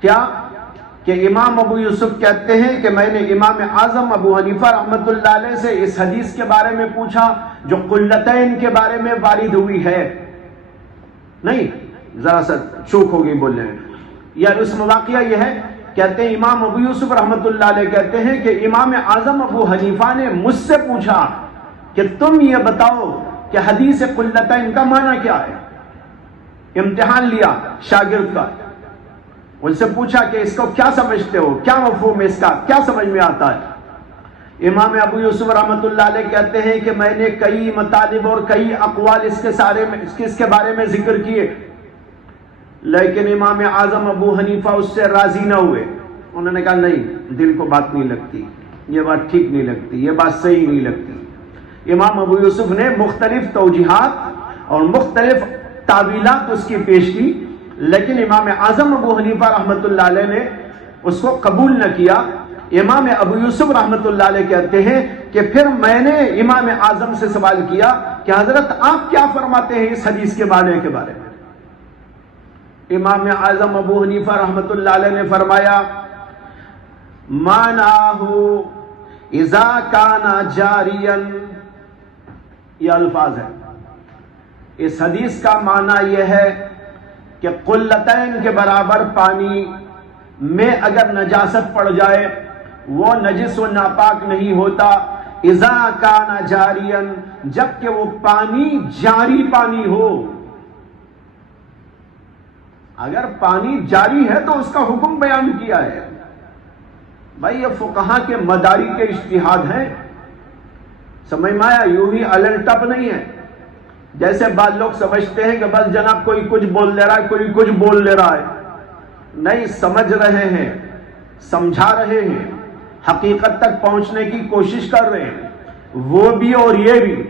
کیا کہ امام ابو یوسف کہتے ہیں کہ میں نے امام اعظم ابو حنیفہ رحمت اللہ علیہ سے اس حدیث کے بارے میں پوچھا جو قلتین کے بارے میں وارد ہوئی ہے. نہیں، ذرا سا چوک ہوگی بولنے میں. یا اس میں واقعہ یہ ہے، کہتے ہیں امام ابو یوسف رحمت اللہ علیہ کہتے ہیں کہ امام اعظم ابو حنیفہ نے مجھ سے پوچھا کہ تم یہ بتاؤ کہ حدیث قلتین کا معنی کیا ہے. امتحان لیا شاگرد کا، ان سے پوچھا کہ اس کو کیا سمجھتے ہو، کیا مفہوم ہے اس کا، کیا سمجھ میں آتا ہے. امام ابو یوسف رحمت اللہ علیہ کہتے ہیں کہ میں نے کئی مطالب اور کئی اقوال اس کے بارے میں ذکر کیے، لیکن امام اعظم ابو حنیفہ اس سے راضی نہ ہوئے. انہوں نے کہا نہیں، دل کو بات نہیں لگتی، یہ بات ٹھیک نہیں لگتی، یہ بات صحیح نہیں لگتی. امام ابو یوسف نے مختلف توجیحات اور مختلف تعویلات اس کی پیش کی، لیکن امام اعظم ابو حنیفہ رحمت اللہ علیہ نے اس کو قبول نہ کیا. امام ابو یوسف رحمت اللہ علیہ کہتے ہیں کہ پھر میں نے امام اعظم سے سوال کیا کہ حضرت آپ کیا فرماتے ہیں اس حدیث کے معنی کے بارے میں. امام اعظم ابو حنیفہ رحمت اللہ علیہ نے فرمایا معناہ اذا کان جاریا، یہ الفاظ ہیں. اس حدیث کا معنی یہ ہے کہ قلتین کے برابر پانی میں اگر نجاست پڑ جائے وہ نجس و ناپاک نہیں ہوتا. اذا کان جاریا، جبکہ وہ پانی جاری پانی ہو. اگر پانی جاری ہے تو اس کا حکم بیان کیا ہے. بھائی یہ فقہاء کے مداری کے اجتہاد ہیں، سمجھ میں آیا؟ یوں ہی الل ٹپ نہیں ہے جیسے بعض لوگ سمجھتے ہیں کہ بس جناب کوئی کچھ بول لے رہا ہے، کوئی کچھ بول لے رہا ہے. نہیں، سمجھ رہے ہیں، سمجھا رہے ہیں، حقیقت تک پہنچنے کی کوشش کر رہے ہیں. وہ بھی اور یہ بھی،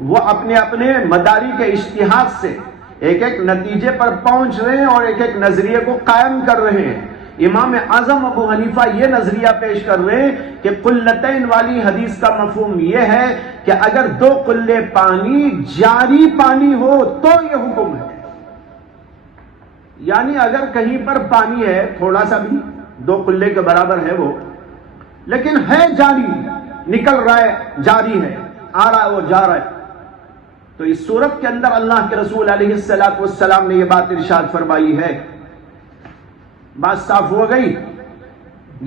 وہ اپنے اپنے مداری کے اجتہاد سے ایک ایک نتیجے پر پہنچ رہے ہیں اور ایک ایک نظریے کو قائم کر رہے ہیں. امام اعظم ابو حنیفہ یہ نظریہ پیش کر رہے ہیں کہ قلتین والی حدیث کا مفہوم یہ ہے کہ اگر 2 قلے پانی جاری پانی ہو تو یہ حکم ہے. یعنی اگر کہیں پر پانی ہے تھوڑا سا بھی، 2 قلے کے برابر ہے وہ، لیکن ہے جاری، نکل رہا ہے، جاری ہے، آ رہا ہے، وہ جا رہا ہے، تو اس صورت کے اندر اللہ کے رسول علیہ السلام نے یہ بات ارشاد فرمائی ہے. بات صاف ہو گئی؟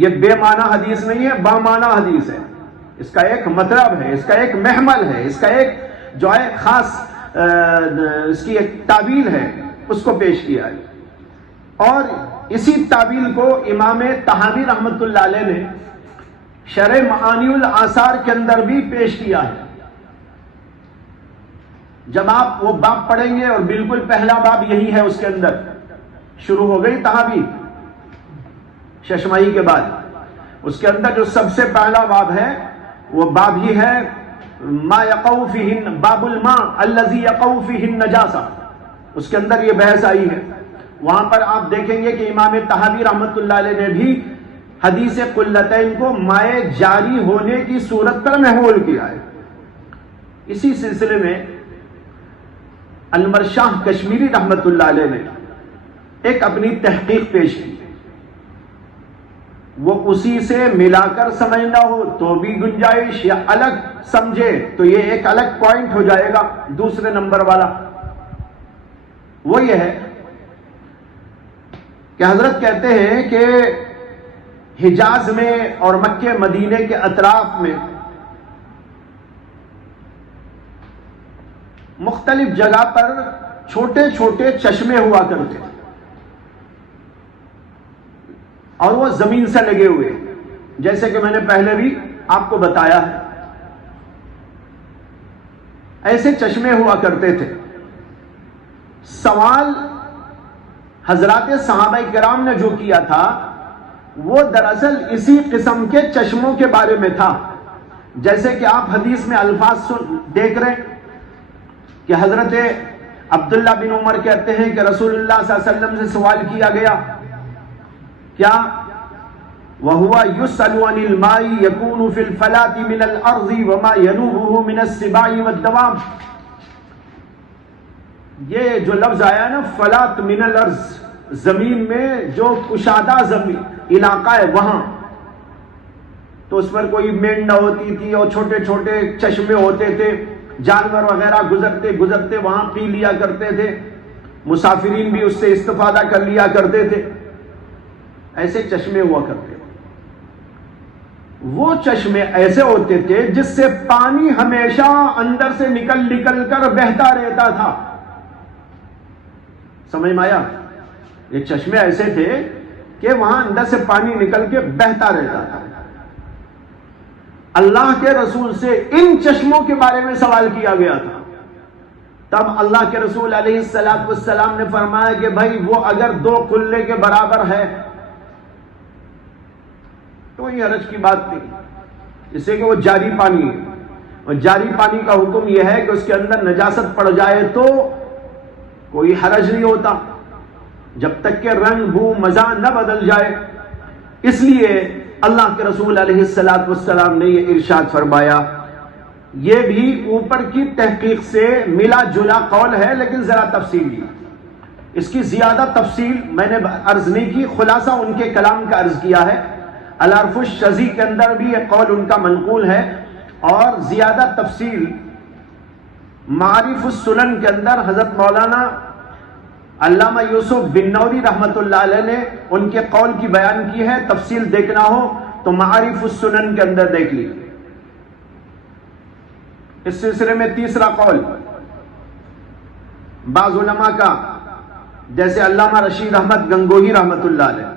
یہ بے معنی حدیث نہیں ہے، با معنی حدیث ہے. اس کا ایک مطلب ہے، اس کا ایک محمل ہے، اس کا ایک جو ہے خاص اس کی ایک تعبیر ہے. اس کو پیش کیا ہے۔ اور اسی تعویل کو امام طحاوی رحمۃ اللہ علیہ نے شرح معانی الاثار کے اندر بھی پیش کیا ہے۔ جب آپ وہ باب پڑھیں گے، اور بالکل پہلا باب یہی ہے، اس کے اندر شروع ہو گئی طحاوی ششماہی کے بعد، اس کے اندر جو سب سے پہلا باب ہے وہ باب ہی ہے ما یقع فیہ باب الماء الذی یقع فیہ النجاسہ، اس کے اندر یہ بحث آئی ہے۔ وہاں پر آپ دیکھیں گے کہ امام طحاوی رحمۃ اللہ علیہ نے بھی حدیث قلتین کو مائع جاری ہونے کی صورت پر محمول کیا ہے۔ اسی سلسلے میں انور شاہ کشمیری رحمۃ اللہ علیہ نے ایک اپنی تحقیق پیش کی، وہ اسی سے ملا کر سمجھنا ہو تو بھی گنجائش، یا الگ سمجھے تو یہ ایک الگ پوائنٹ ہو جائے گا دوسرے نمبر والا۔ وہ یہ ہے کہ حضرت کہتے ہیں کہ حجاز میں اور مکہ مدینے کے اطراف میں مختلف جگہ پر چھوٹے چھوٹے چشمے ہوا کرتے تھے، اور وہ زمین سے لگے ہوئے، جیسے کہ میں نے پہلے بھی آپ کو بتایا ہے، ایسے چشمے ہوا کرتے تھے۔ سوال حضرات صحابہ کرام نے جو کیا تھا وہ دراصل اسی قسم کے چشموں کے بارے میں تھا، جیسے کہ آپ حدیث میں الفاظ دیکھ رہے ہیں کہ حضرت عبداللہ بن عمر کہتے ہیں کہ رسول اللہ صلی اللہ علیہ وسلم سے سوال کیا گیا، کیا وَهُوَ يُسْأَلُ عَنِ الْمَاءِ يَكُونُ فِي الْفَلَاةِ مِنَ الْأَرْضِ وَمَا يَنُوبُهُ مِنَ السِّبَاعِ وَالدَّوَابِ۔ یہ جو لفظ آیا نا فلات من الارض، زمین میں جو کشادہ زمین علاقہ ہے وہاں، تو اس پر کوئی مینڈا ہوتی تھی اور چھوٹے چھوٹے چشمے ہوتے تھے، جانور وغیرہ گزرتے گزرتے وہاں پی لیا کرتے تھے، مسافرین بھی اس سے استفادہ کر لیا کرتے تھے، ایسے چشمے ہوا کرتے تھے۔ وہ چشمے ایسے ہوتے تھے جس سے پانی ہمیشہ اندر سے نکل نکل کر بہتا رہتا تھا، سمجھ میں آیا؟ یہ چشمے ایسے تھے کہ وہاں اندر سے پانی نکل کے بہتا رہتا تھا۔ اللہ کے رسول سے ان چشموں کے بارے میں سوال کیا گیا تھا، تب اللہ کے رسول علیہ السلام نے فرمایا کہ بھائی وہ اگر 2 قلے کے برابر ہے تو یہ حرج کی بات نہیں، اس سے کہ وہ جاری پانی ہے، اور جاری پانی کا حکم یہ ہے کہ اس کے اندر نجاست پڑ جائے تو کوئی حرج نہیں ہوتا جب تک کہ رنگ بو مزہ نہ بدل جائے۔ اس لیے اللہ کے رسول علیہ السلام نے یہ ارشاد فرمایا۔ یہ بھی اوپر کی تحقیق سے ملا جلا قول ہے، لیکن ذرا تفصیلی، اس کی زیادہ تفصیل میں نے عرض نہیں کی، خلاصہ ان کے کلام کا عرض کیا ہے۔ العرف الشذی کے اندر بھی یہ قول ان کا منقول ہے، اور زیادہ تفصیل معارف السنن کے اندر حضرت مولانا علامہ یوسف بن نوری رحمۃ اللہ علیہ نے ان کے قول کی بیان کی ہے۔ تفصیل دیکھنا ہو تو معارف السنن کے اندر دیکھ لیجیے۔ اس سلسلے میں تیسرا قول بعض علماء کا، جیسے علامہ رشید احمد گنگوہی رحمۃ اللہ علیہ،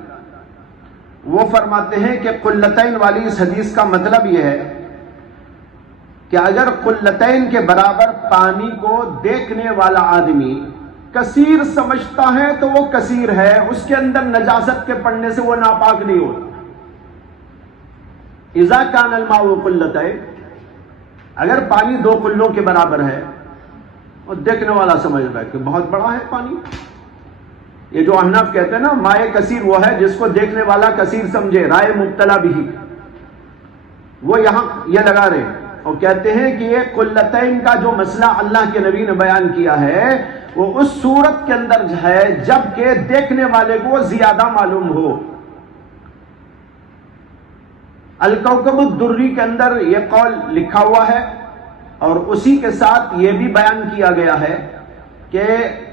وہ فرماتے ہیں کہ قلتین والی اس حدیث کا مطلب یہ ہے کہ اگر قلتین کے برابر پانی کو دیکھنے والا آدمی کثیر سمجھتا ہے تو وہ کثیر ہے، اس کے اندر نجاست کے پڑنے سے وہ ناپاک نہیں ہوتا۔ اذا کان الماء قلتین، اگر پانی 2 قلوں کے برابر ہے اور دیکھنے والا سمجھ رہا ہے کہ بہت بڑا ہے پانی، یہ جو احناف کہتے ہیں نا مائع کثیر وہ ہے جس کو دیکھنے والا کثیر سمجھے، رائے مبتلا بھی، وہ یہاں یہ لگا رہے ہیں اور کہتے ہیں کہ یہ قلتین کا جو مسئلہ اللہ کے نبی نے بیان کیا ہے وہ اس صورت کے اندر ہے جب کہ دیکھنے والے کو زیادہ معلوم ہو۔ الکوکب الدری کے اندر یہ قول لکھا ہوا ہے، اور اسی کے ساتھ یہ بھی بیان کیا گیا ہے کہ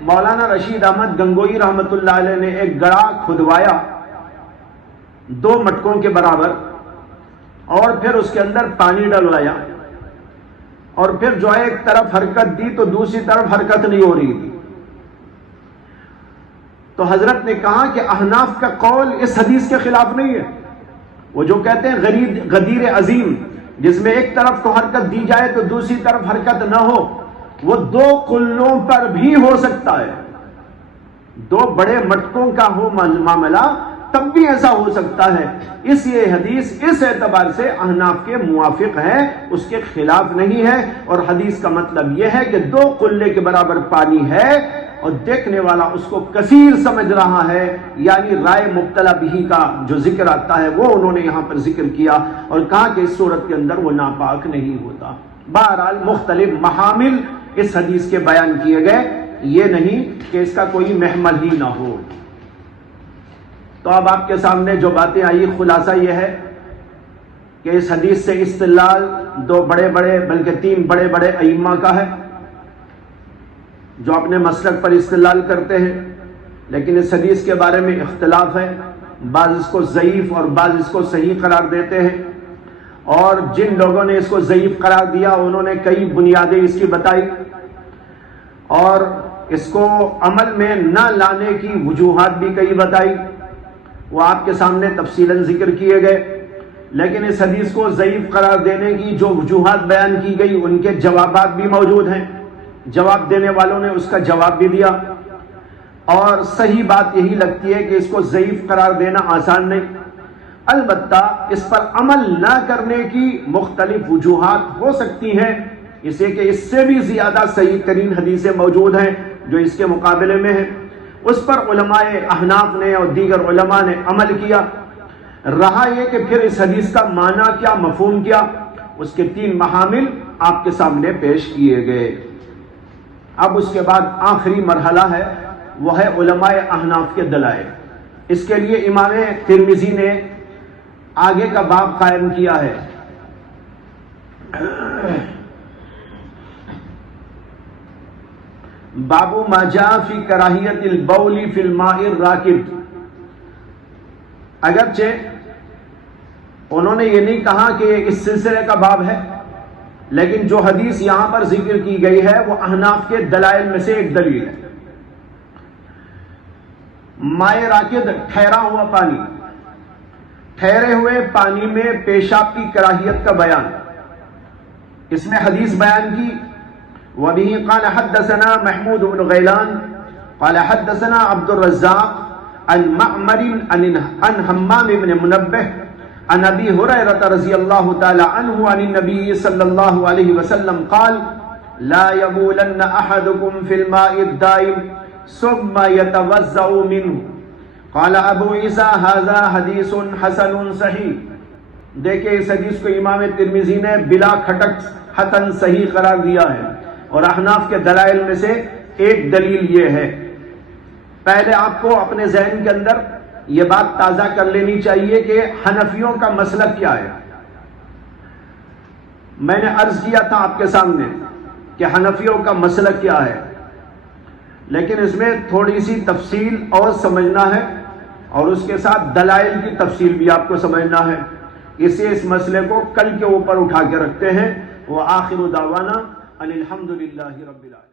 مولانا رشید احمد گنگوئی رحمۃ اللہ علیہ نے ایک گڑھا کھدوایا 2 مٹکوں کے برابر، اور پھر اس کے اندر پانی ڈلوایا، اور پھر جو ہے ایک طرف حرکت دی تو دوسری طرف حرکت نہیں ہو رہی تھی، تو حضرت نے کہا کہ احناف کا قول اس حدیث کے خلاف نہیں ہے. وہ جو کہتے ہیں غدیر عظیم، جس میں ایک طرف کو حرکت دی جائے تو دوسری طرف حرکت نہ ہو، وہ دو قلوں پر بھی ہو سکتا ہے. دو بڑے مٹکوں کا ہو معاملہ تب بھی ایسا ہو سکتا ہے. اس یہ حدیث اس اعتبار سے احناف کے موافق ہے، اس کے خلاف نہیں ہے. اور حدیث کا مطلب یہ ہے کہ دو قلے کے برابر پانی ہے اور دیکھنے والا اس کو کثیر سمجھ رہا ہے، یعنی رائے مبتلا بہی کا جو ذکر آتا ہے وہ انہوں نے یہاں پر ذکر کیا اور کہا کہ اس صورت کے اندر وہ ناپاک نہیں ہوتا. بہرحال مختلف محامل اس حدیث کے بیان کیے گئے، یہ نہیں کہ اس کا کوئی محمل ہی نہ ہو. تو اب آپ کے سامنے جو باتیں آئی، خلاصہ یہ ہے کہ اس حدیث سے استدلال دو بڑے بڑے بلکہ تین بڑے بڑے ائمہ کا ہے جو اپنے مسلک پر استدلال کرتے ہیں، لیکن اس حدیث کے بارے میں اختلاف ہے. بعض اس کو ضعیف اور بعض اس کو صحیح قرار دیتے ہیں، اور جن لوگوں نے اس کو ضعیف قرار دیا انہوں نے کئی بنیادیں اس کی بتائی اور اس کو عمل میں نہ لانے کی وجوہات بھی کئی بتائی، وہ آپ کے سامنے تفصیلاً ذکر کیے گئے. لیکن اس حدیث کو ضعیف قرار دینے کی جو وجوہات بیان کی گئی ان کے جوابات بھی موجود ہیں، جواب دینے والوں نے اس کا جواب بھی دیا. اور صحیح بات یہی لگتی ہے کہ اس کو ضعیف قرار دینا آسان نہیں، البتہ اس پر عمل نہ کرنے کی مختلف وجوہات ہو سکتی ہیں، اس لیے کہ اس سے بھی زیادہ صحیح ترین حدیثیں موجود ہیں جو اس کے مقابلے میں ہیں. اس پر علماء احناف نے اور دیگر علماء نے عمل کیا. رہا یہ کہ پھر اس حدیث کا معنی کیا، مفہوم کیا، اس کے تین محامل آپ کے سامنے پیش کیے گئے. اب اس کے بعد آخری مرحلہ ہے، وہ ہے علماء احناف کے دلائل. اس کے لیے امام ترمذی نے آگے کا باب قائم کیا ہے. باب ما جاء فی کراہیت البول فی الماء الراکد. اگرچہ انہوں نے یہ نہیں کہا کہ اس سلسلے کا باب ہے، لیکن جو حدیث یہاں پر ذکر کی گئی ہے وہ احناف کے دلائل میں سے ایک دلیل ہے. مائع راکد، ٹھہرا ہوا پانی، ٹھہرے ہوئے پانی میں پیشاب کی کراہیت کا بیان. اس میں حدیث بیان کی، وَبِهِ قَالَ حَدَّثَنَا مَحْمُودُ بْنُ غَيْلَانَ قَالَ حَدَّثَنَا عَبْدُ الرَّزَّاقِ عن مَعْمَرٍ عن حمام بن منبه عن أبي هريرة رضي الله تعالى عنه عن النبي صلى الله عليه وسلم قال لا يبولن أحدكم في الماء الدائم ثم يتوضأ منه. قال ابو عیسیٰ هذا حدیث حسن صحیح. دیکھیں اس حدیث کو امام ترمذی نے بلا کھٹک حسن صحیح قرار دیا ہے، اور احناف کے دلائل میں سے ایک دلیل یہ ہے. پہلے آپ کو اپنے ذہن کے اندر یہ بات تازہ کر لینی چاہیے کہ حنفیوں کا مسلک کیا ہے. میں نے عرض کیا تھا آپ کے سامنے کہ حنفیوں کا مسلک کیا ہے، لیکن اس میں تھوڑی سی تفصیل اور سمجھنا ہے، اور اس کے ساتھ دلائل کی تفصیل بھی آپ کو سمجھنا ہے. اسے اس مسئلے کو کل کے اوپر اٹھا کے رکھتے ہیں. وآخر دعوانا ان الحمد للہ رب العالمین.